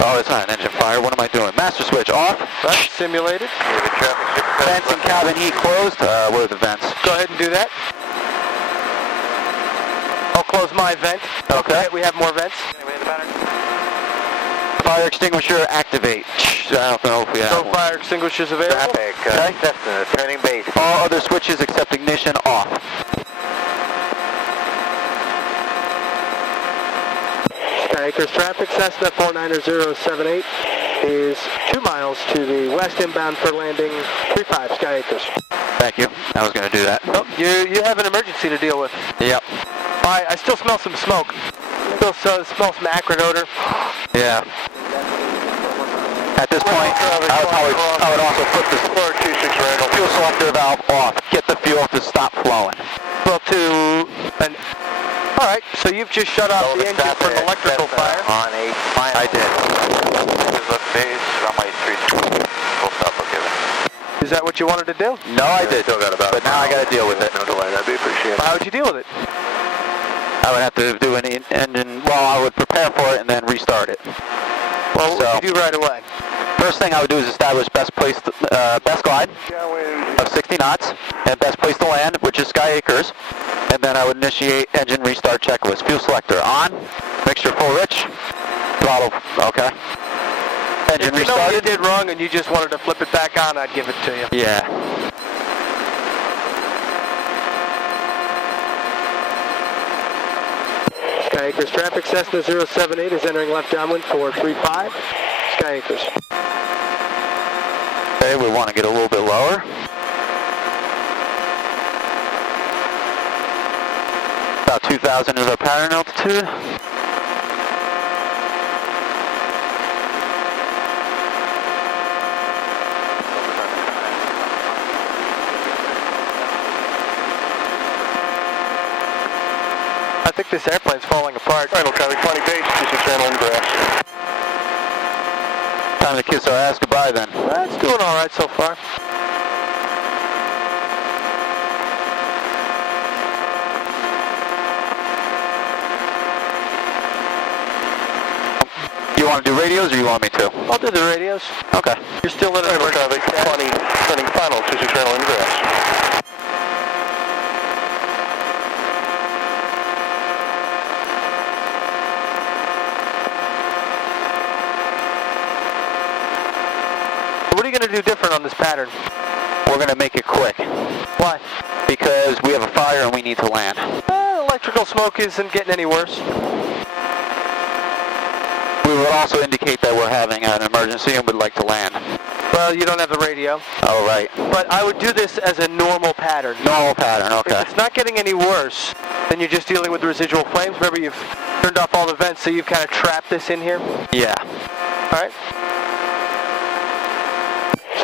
Oh, it's not an engine fire. What am I doing? Master switch off. Right, simulated. Vents and cabin heat closed. Where are the vents? Go ahead and do that. I'll close my vent. Okay. We have more vents. Fire extinguisher activate. I don't know if we have No one. fire extinguishers available. Traffic, Cessna, turning base. All other switches except ignition off. Sky Acres traffic, Cessna 49078 is 2 miles to the west inbound for landing 35 Sky Acres. Thank you. I was going to do that. Oh, you have an emergency to deal with. Yep. I still smell some smoke. Still smell some acrid odor. Yeah. At this point, I would also put the fuel selector valve off. Get the fuel to stop flowing. Well, all right, so you've just shut off the engine from electrical fire. On a final. I did. Left base, runway 33. Full stop, okay. Is that what you wanted to do? No, I did. Still got about but now I got to deal with it. No delay, that'd be appreciated. How would you deal with it? I would have to do an engine, I would prepare for it and then restart it. Well, what would you do right away? First thing I would do is establish best glide of 60 knots and best place to land, which is Sky Acres. And then I would initiate engine restart checklist. Fuel selector on, mixture full rich, throttle, okay. Engine If you know what you restarted. did wrong and you just wanted to flip it back on, I'd give it to you. Yeah. Sky Acres traffic, Cessna 078 is entering left downwind 435, Sky Acres. Okay, we want to get a little bit lower. About 2,000 is our pattern altitude. I think this airplane's falling apart. Final traffic 20 base, just a channel in grass. Time to kiss our ass goodbye then. That's doing all right so far. You want to do radios or you want me to? I'll do the radios. Okay. You're still in Final traffic 20, sending final, just a channel in grass. What are you going to do different on this pattern? We're going to make it quick. Why? Because we have a fire and we need to land. Electrical smoke isn't getting any worse. We would also indicate that we're having an emergency and would like to land. Well, you don't have the radio. Oh, right. But I would do this as a normal pattern. Normal pattern, okay. If it's not getting any worse, then you're just dealing with the residual flames. Remember, you've turned off all the vents, so you've kind of trapped this in here. Yeah. All right.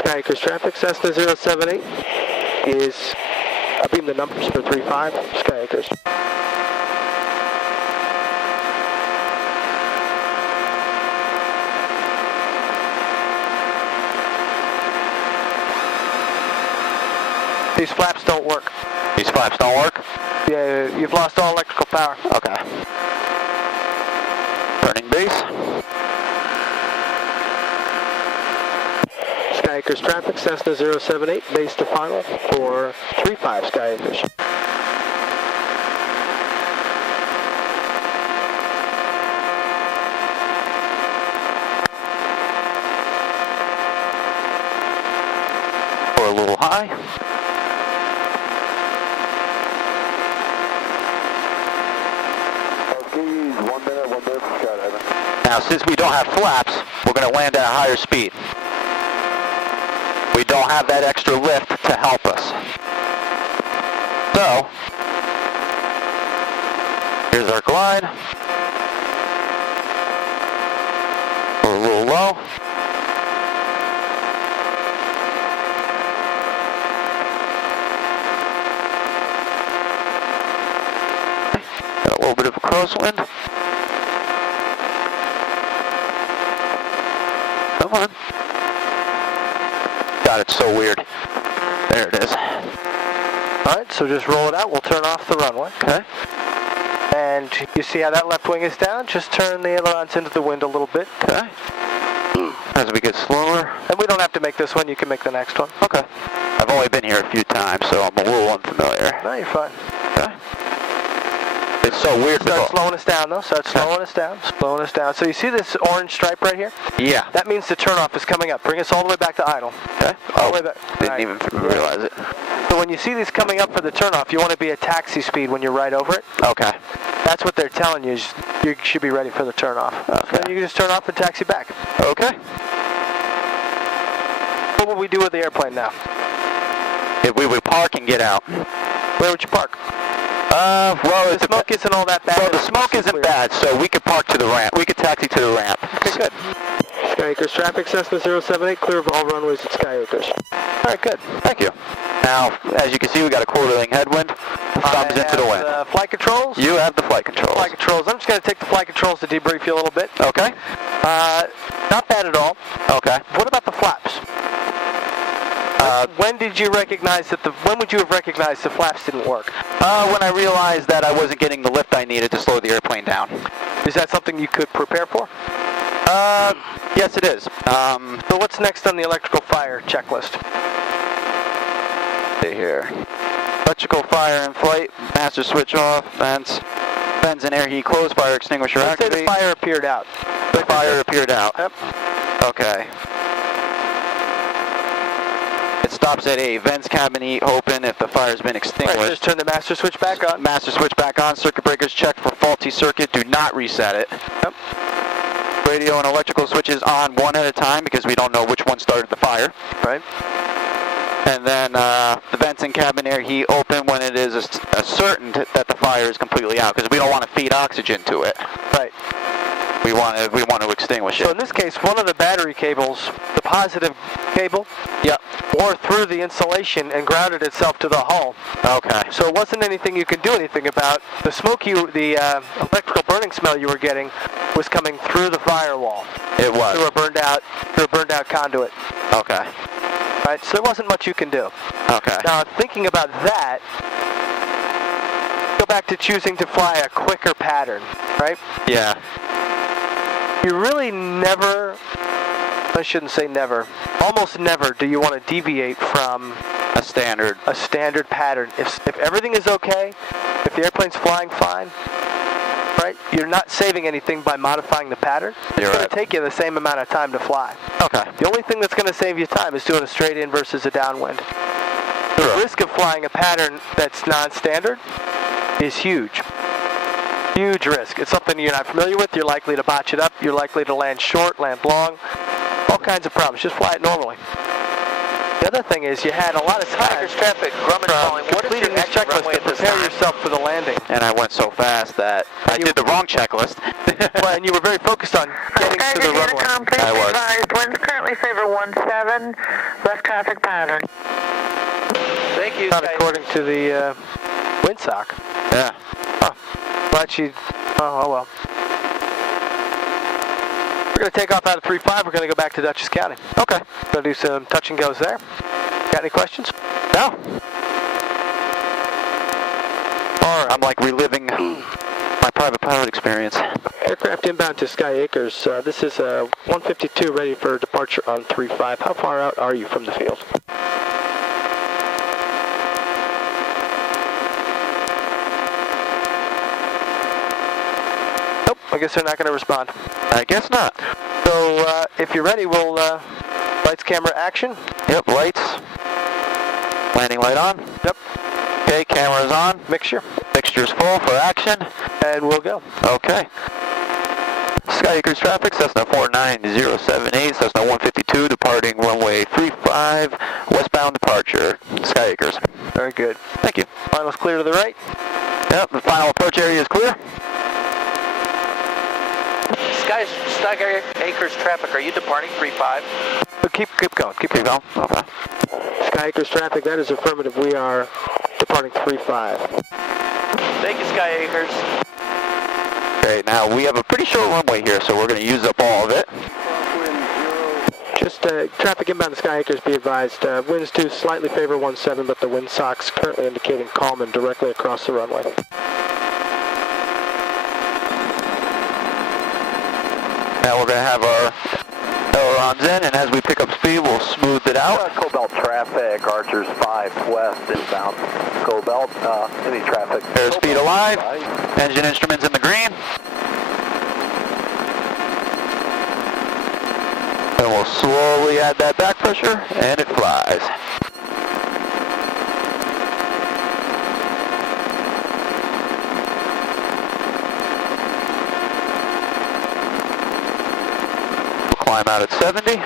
Skyacres traffic, Cessna 078 is, I'll beam the numbers for 35, Skyacres. These flaps don't work. These flaps don't work? Yeah, you've lost all electrical power. Okay. Turning base. Skyacres traffic, Cessna 078, base to final for 35 Skyacres. We're a little high. Now, since we don't have flaps, we're going to land at a higher speed. We don't have that extra lift to help us. So, here's our glide. We're a little low. Got a little bit of a crosswind. Come on. God, it's so weird. There it is. All right, so just roll it out. We'll turn off the runway. Okay. And you see how that left wing is down? Just turn the ailerons into the wind a little bit. Okay. As we get slower. And we don't have to make this one. You can make the next one. Okay. I've only been here a few times, so I'm a little unfamiliar. No, you're fine. Okay. It's so weird. Start slowing us down, though. Start slowing us down. Slowing us down. So you see this orange stripe right here? Yeah. That means the turnoff is coming up. Bring us all the way back to idle. Okay. All the way back. Didn't even realize it. So when you see these coming up for the turnoff, you want to be at taxi speed when you're right over it. Okay. That's what they're telling you. You should be ready for the turnoff. Okay. So you can just turn off and taxi back. Okay. What would we do with the airplane now? If we would park and get out. Where would you park? Well, The smoke isn't all that bad. Well, the smoke isn't bad, so we could park to the ramp. We could taxi to the ramp. Okay, good. Skyacres traffic, Cessna 078, clear of all runways at Skyacres. All right, good. Thank you. Now, as you can see, we got a quarterling headwind. Thumbs into the wind. Flight controls? You have the flight controls. Flight controls. I'm just going to take the flight controls to debrief you a little bit. Okay. Not bad at all. Okay. What about the flaps? When did you recognize that when would you have recognized the flaps didn't work? When I realized that I wasn't getting the lift I needed to slow the airplane down. Is that something you could prepare for? Yes it is. So what's next on the electrical fire checklist? See here. Electrical fire in flight, master switch off, vents and air heat closed, fire extinguisher Let's say activate. the fire appeared out. The fire appeared out. Yep. Okay. It stops at A. Vents cabin heat open if the fire's been extinguished. Right, just turn the master switch back on. Master switch back on. Circuit breakers checked for faulty circuit. Do not reset it. Yep. radio and electrical switches on one at a time because we don't know which one started the fire. Right. And then the vents and cabin air heat open when it is certain that the fire is completely out because we don't want to feed oxygen to it. Right. We want to extinguish it. So in this case, one of the battery cables, the positive cable, wore through the insulation and grounded itself to the hull. Okay. So it wasn't anything you could do anything about. The smoke the electrical burning smell you were getting was coming through the firewall. It was. Through a burned out conduit. Okay. Right. So there wasn't much you can do. Okay. Now thinking about that, go back to choosing to fly a quicker pattern, right? Yeah. You really never, I shouldn't say never, almost never do you want to deviate from a standard pattern. If everything is okay, if the airplane's flying fine, right, you're not saving anything by modifying the pattern. It's going to take you the same amount of time to fly. Okay. The only thing that's going to save you time is doing a straight in versus a downwind. The risk of flying a pattern that's non-standard is huge. Huge risk. It's something you're not familiar with. You're likely to botch it up. You're likely to land short, land long. All kinds of problems. Just fly it normally. The other thing is you had a lot of time traffic, Grumman calling. What is completing your this checklist to prepare yourself for the landing. And I went so fast that I did the wrong checklist. Well, and you were very focused on getting to the runway. I was. Winds currently favor 17, left traffic pattern. Thank you. Not according to the windsock. Yeah. Huh. Glad she... Oh, well. We're going to take off out of 3-5. We're going to go back to Dutchess County. Okay. Going to do some touch and goes there. Got any questions? No. All right. I'm like reliving my private pilot experience. Aircraft inbound to Sky Acres. This is 152 ready for departure on 3-5. How far out are you from the field? Nope, I guess they're not going to respond. I guess not. So if you're ready, we'll lights, camera, action. Yep, lights. Landing light on. Yep. Okay, camera's on. Mixture. Mixture's full for action. And we'll go. Okay. Sky Acres traffic, Cessna 49078, Cessna 152, departing runway 35, westbound departure, Sky Acres. Very good. Thank you. Final's clear to the right. Yep, the final approach area is clear. Sky Acres traffic, are you departing 3-5? But keep going. Keep Keep going. going. Okay. Sky Acres traffic, that is affirmative. We are departing 3-5. Thank you, Sky Acres. Okay, now we have a pretty short runway here, so we're going to use up all of it. Just traffic inbound to Sky Acres, be advised. Winds do slightly favor 17, but the wind socks currently indicating calm and directly across the runway. Now we're going to have our ailerons in, and as we pick up speed, we'll smooth it out. Cobalt traffic, Archers 5 west inbound. Cobalt, any traffic? Airspeed alive, engine instruments in the green. And we'll slowly add that back pressure, and it flies. Climb out at 70.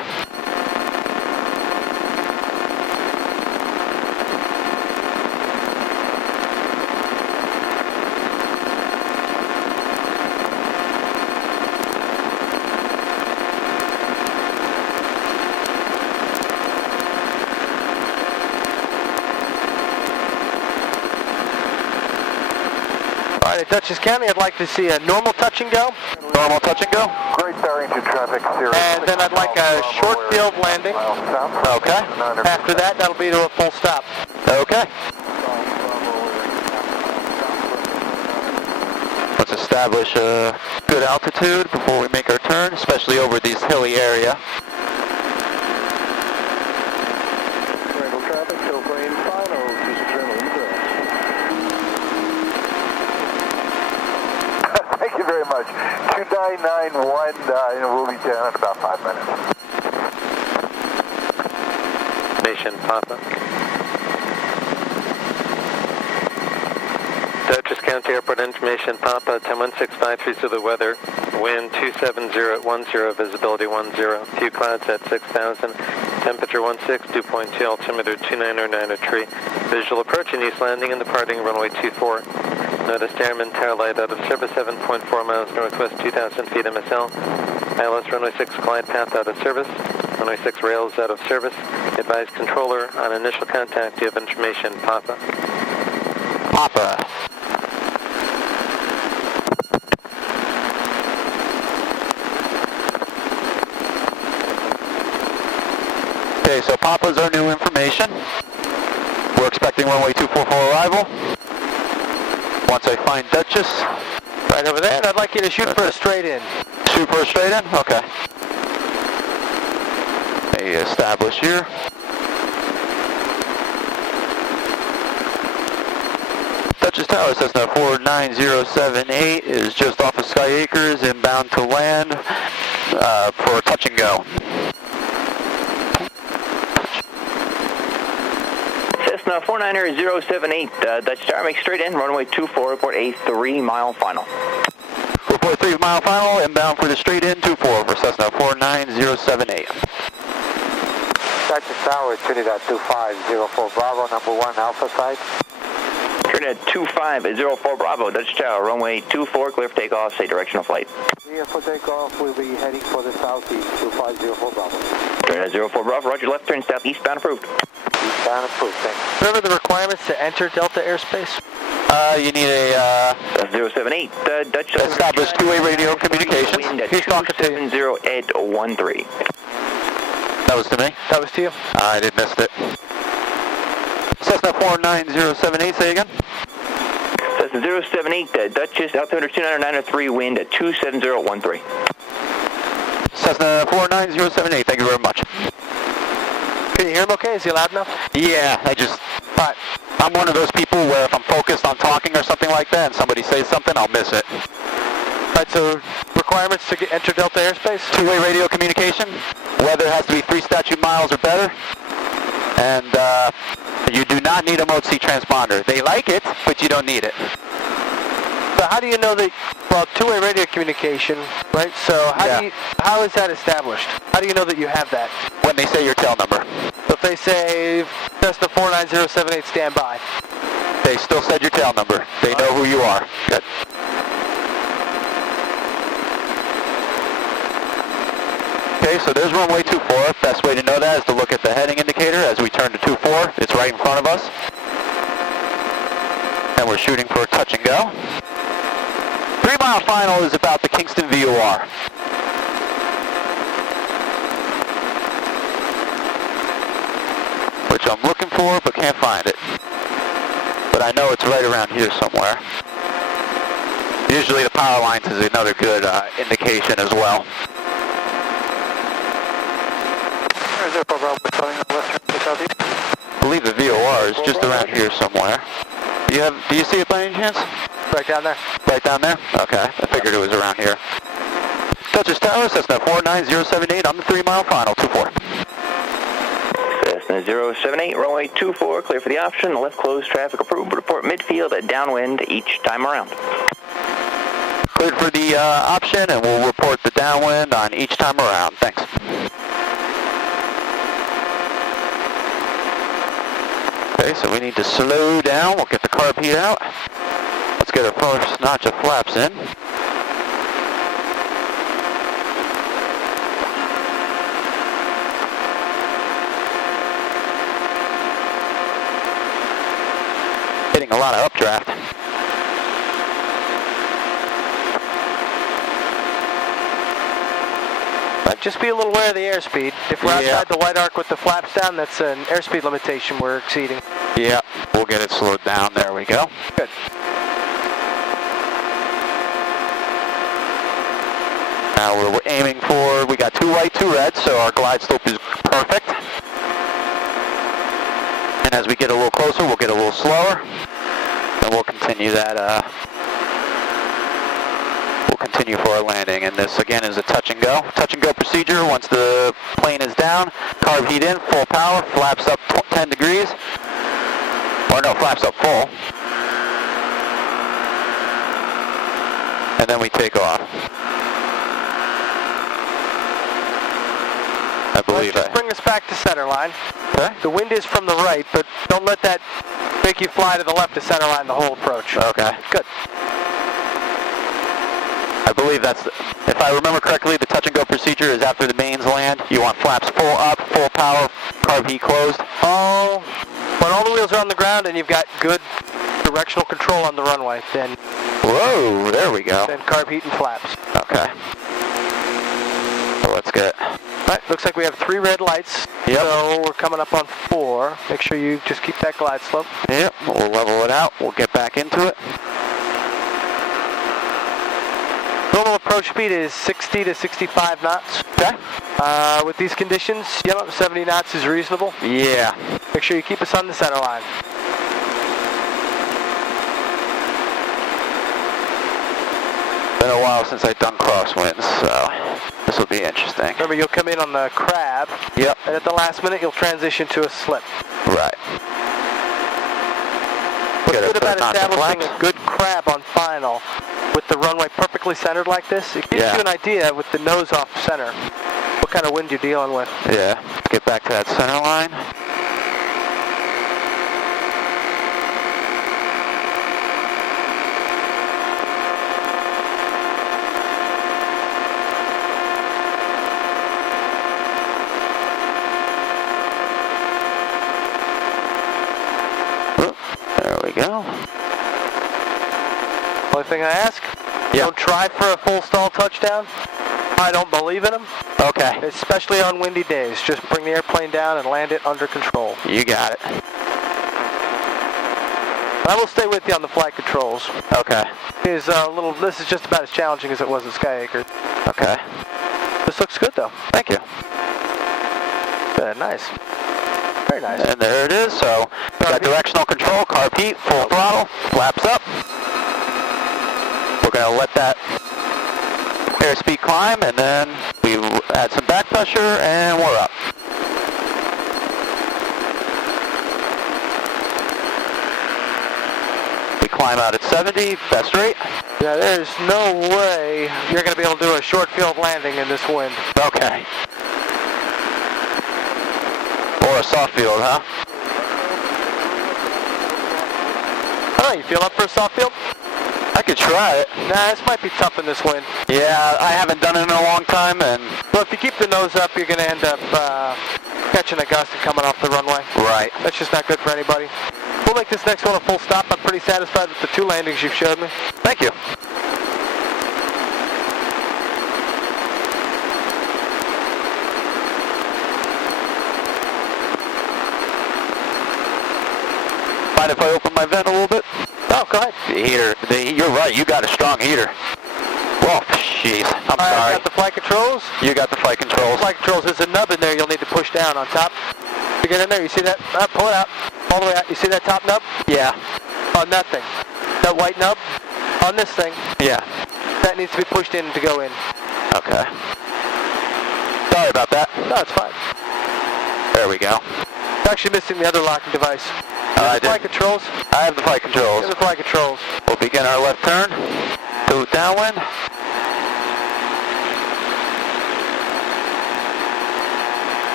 All right, at Dutchess County, I'd like to see a normal touch and go. Normal touch and go. Great bearing to traffic, And then I'd like a short field landing. Okay. After that, that'll be to a full stop. Okay. Let's establish a good altitude before we make our turn, especially over this hilly area. Traffic, show plane final, Thank you very much. 2991, and we'll be down in about 5 minutes. Nation Papa. Dutchess County Airport information Papa, 10165 to the weather. wind 270 at 10, visibility 10, few clouds at 6,000, temperature 16, dew point 2, altimeter 2909 tree, visual approaching east landing and departing runway 24. Notice airman tower light out of service 7.4 miles northwest, 2,000 feet MSL. ILS runway 6 glide path out of service. Runway 6 rails out of service. Advise controller on initial contact. You have information. Papa. Papa. Okay, so Papa's our new information. We're expecting runway 24 for arrival. Once I find Dutchess. Right over there, and I'd like you to shoot for a straight in. Shoot for a straight in? Okay. They establish here. Dutchess Tower, Cessna 49078 is just off of Sky Acres, inbound to land for a touch and go. Cessna 49078, Dutch Tower, make straight in, runway 24, report a 3-mile final. Report 3-mile final, inbound for the straight in, 24 for Cessna 49078. Dutchess Tower, Trinidad 2504 Bravo, number 1 Alpha side. Trinidad 2504 Bravo, Dutch Tower, runway 24, clear for takeoff, say directional flight. Clear for takeoff, we'll be heading for the southeast, 2504 Bravo. Trinidad 04 Bravo, roger, left turn southeastbound approved. Eastbound approved, thanks. Remember the requirements to enter Delta airspace? You need a 078, Dutch establish two-way radio communications. Wind at He's talking to you. 270 at 13. That was to me. That was to you? I did missed it. Cessna 49078, say again. Cessna 078, Dutchess, altimeter 29903, wind at 270 at 13. Cessna 49078, thank you very much. Can you hear him okay? Is he loud enough? Yeah, Alright. I'm one of those people where if I'm focused on talking or something like that and somebody says something, I'll miss it. Alright, so requirements to enter Delta airspace? Two-way radio communication. Weather has to be 3 statute miles or better. And you do not need a mode C transponder. They like it, but you don't need it. So how do you know that, well, two-way radio communication, right? So how is that established? How do you know that you have that? When they say your tail number. So if they say Cessna 49078 stand by. They still said your tail number. They know who you are. Good. Okay, so there's runway 24. Best way to know that is to look at the heading indicator as we turn to 24. It's right in front of us. And we're shooting for a touch and go. 3-mile final is about the Kingston VOR. Which I'm looking for, but can't find it. But I know it's right around here somewhere. Usually the power lines is another good indication as well. I believe the VOR is just around here somewhere. Do you see it by any chance? Right down there. Right down there? Okay, I figured it was around here. Dutchess Tower, Cessna 49078 on the 3-mile final, 24. Cessna 078, runway 24, clear for the option, left closed, traffic approved, report midfield at downwind each time around. Cleared for the option, and we'll report the downwind on each time around. Thanks. Okay, so we need to slow down. We'll get the carb heat out. Let's get our first notch of flaps in. Getting a lot of updraft. Just be a little aware of the airspeed. If we're outside the white arc with the flaps down, that's an airspeed limitation we're exceeding. Yeah, we'll get it slowed down. There we go. Good. Now we're aiming for, we got 2 white, 2 red, so our glide slope is perfect. And as we get a little closer, we'll get a little slower. And we'll continue that, continue for our landing, and this again is a touch and go procedure. Once the plane is down, carb heat in, full power, flaps up 10 degrees, or no, flaps up full, and then we take off. I believe Let's just bring us back to center line. Okay. The wind is from the right, but don't let that make you fly to the left of center line the whole approach. Okay. Good. I believe that's, if I remember correctly, the touch and go procedure is after the mains land. You want flaps full up, full power, carb heat closed. When all the wheels are on the ground and you've got good directional control on the runway, then... Whoa, there we go. Then carb heat and flaps. Okay. So let's get... Alright, looks like we have 3 red lights. Yep. So we're coming up on 4. Make sure you just keep that glide slope. Yep, we'll level it out. We'll get back into it. Normal approach speed is 60 to 65 knots. Okay. With these conditions, 70 knots is reasonable. Yeah. Make sure you keep us on the center line. Been a while since I've done crosswinds, so this will be interesting. Remember, you'll come in on the crab. Yep. And at the last minute, you'll transition to a slip. Right. What's good about establishing a good crab on final with the runway perfectly centered like this, it gives you an idea with the nose off center what kind of wind you're dealing with. Yeah. Get back to that center line. There we go. Only thing I ask, don't try for a full stall touchdown. I don't believe in them. Okay. Especially on windy days. Just bring the airplane down and land it under control. You got it. I will stay with you on the flight controls. Okay. This is just about as challenging as it was at Sky Acres. Okay. This looks good though. Thank you. Good, nice. Very nice. And there it is. So we got directional control, carb heat, full throttle, flaps up. We're going to let that airspeed climb, and then we add some back pressure, and we're up. We climb out at 70, best rate. Yeah, there's no way you're going to be able to do a short field landing in this wind. Okay. Or a soft field, huh? Oh, you feel up for a soft field? I could try it. Nah, this might be tough in this wind. Yeah, I haven't done it in a long time, and... Well, if you keep the nose up, you're going to end up catching a gust and coming off the runway. Right. That's just not good for anybody. We'll make this next one a full stop. I'm pretty satisfied with the 2 landings you've showed me. Thank you. Mind if I open my vent a little bit? Oh, go ahead. The heater, you're right, you got a strong heater. Whoa, jeez, I'm sorry. I got the flight controls. You got the flight controls. Flight controls, there's a nub in there you'll need to push down on top. You get in there, you see that? Pull it out, all the way out. You see that top nub? Yeah. On that thing. That white nub on this thing. Yeah. That needs to be pushed in to go in. Okay. Sorry about that. No, it's fine. There we go. It's actually missing the other locking device. I Flight controls. I have the flight controls. Here's the flight controls. We'll begin our left turn. To downwind.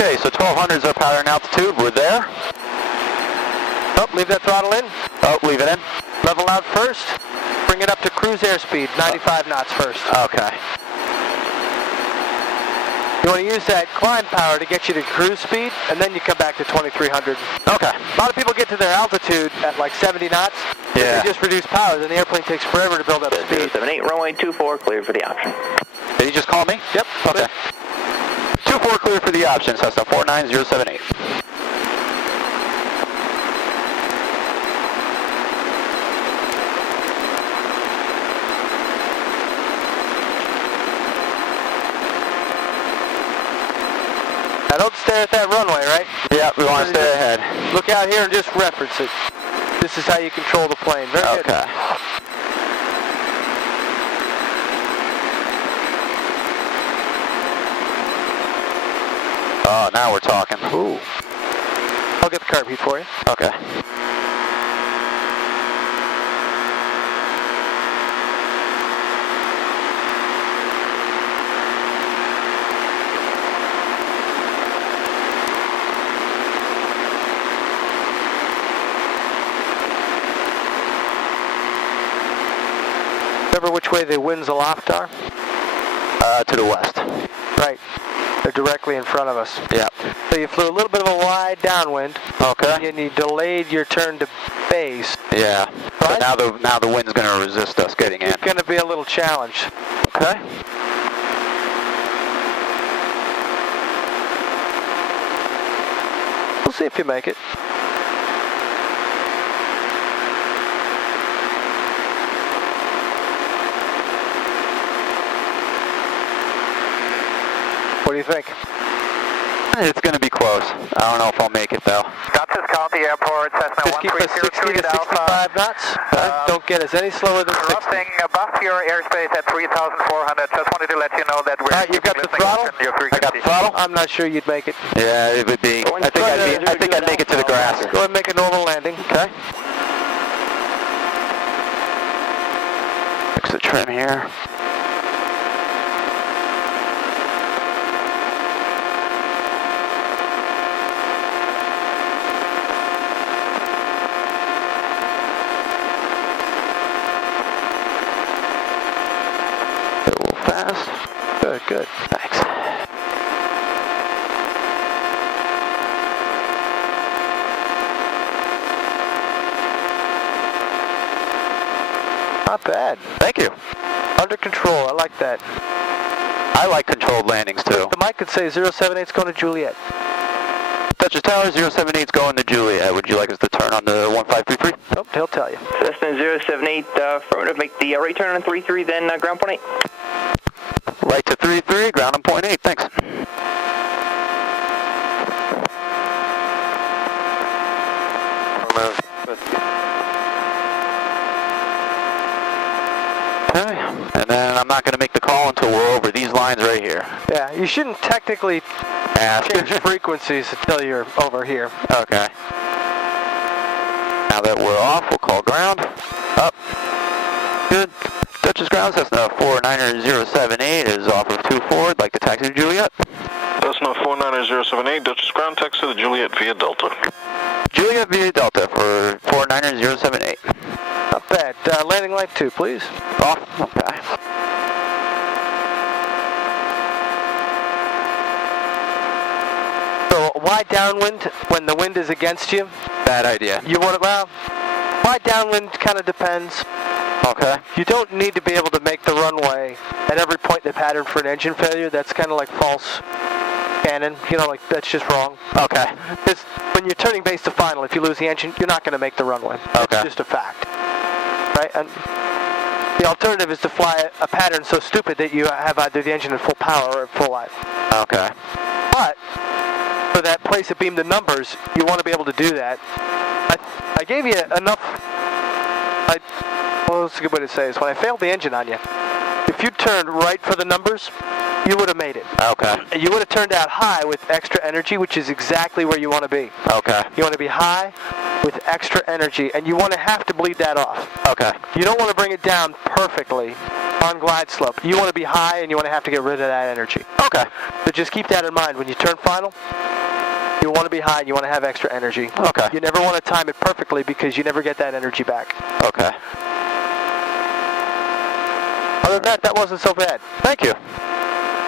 Okay, so 1200 is our pattern altitude. We're there. Oh, leave that throttle in. Oh, leave it in. Level out first. Bring it up to cruise airspeed, 95 knots first. Okay. You want to use that climb power to get you to cruise speed, and then you come back to 2300. Okay. A lot of people get to their altitude at like 70 knots. Yeah. They just reduce power, then the airplane takes forever to build up speed. 078, runway 24, cleared for the option. Did he just call me? Yep. Okay. 24 clear for the option, Cessna 49078. Now don't stare at that runway, right? Yeah, we want to stay ahead. Look out here and just reference it. This is how you control the plane. Very good. Okay. Oh, now we're talking. Ooh. I'll get the carb heat for you. Okay. Remember which way the winds aloft are? To the west. Right. They're directly in front of us. Yeah. So you flew a little bit of a wide downwind. Okay. And you delayed your turn to base. Yeah. Right? But now the wind's going to resist us getting in. It's going to be a little challenge. Okay. We'll see if you make it. What do you think? It's going to be close. I don't know if I'll make it, though. Dutchess County Airport, Cessna Just keep us 60 to 65 knots. Don't get us any slower than 60. Crossing above your airspace at 3,400. Just wanted to let you know that we're... All right, you've got the throttle? I got the throttle? I'm not sure you'd make it. Yeah, it would be. I think I'd make it to the grass. Go ahead and make a normal landing. Okay. Fix the trim here. Good, good. Thanks. Not bad. Thank you. Under control. I like that. I like controlled landings too. The mic could say 078's going to Juliet. Dutchess Tower 078's going to Juliet. Would you like us to turn on the 1533? Nope, he'll tell you. Cessna 078, affirmative, make the right turn on 33, then ground point 8. Right to 33, ground on point 8, thanks. Okay, and then I'm not going to make the call until we're over these lines right here. Yeah, you shouldn't technically change frequencies until you're over here. Okay. Now that we're off, we'll call ground. Up. Good. Dutchess ground, Cessna 49078 is off of 24. I'd like to taxi to Juliet. Cessna 49078, Dutchess ground, taxi to Juliet via Delta. Juliet via Delta for 49078. Not bad. Landing light 2, please. Off. Okay. So wide downwind when the wind is against you? Bad idea. You want it, well, wide downwind kind of depends. Okay. You don't need to be able to make the runway at every point in the pattern for an engine failure. That's kind of like false cannon. You know, like that's just wrong. Okay. Because when you're turning base to final, if you lose the engine, you're not going to make the runway. That's just a fact. Right? And the alternative is to fly a pattern so stupid that you have either the engine at full power or at full life. Okay. But for that place at beam the numbers, you want to be able to do that. I gave you enough. Well, that's a good way to say this. When I failed the engine on you, if you turned right for the numbers, you would have made it. Okay. And you would have turned out high with extra energy, which is exactly where you want to be. Okay. You want to be high with extra energy, and you want to have to bleed that off. Okay. You don't want to bring it down perfectly on glide slope. You want to be high, and you want to have to get rid of that energy. Okay. So just keep that in mind. When you turn final, you want to be high, and you want to have extra energy. Okay. You never want to time it perfectly because you never get that energy back. Okay. Other than that, that wasn't so bad. Thank you.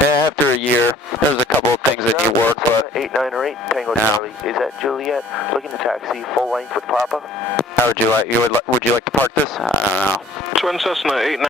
Yeah, after a year, there's a couple of things that need work, but... 898, Tango Charlie. Is that Juliet? Looking to taxi full length with Papa? How would you like to park this? I don't know. Twin Cessna 89.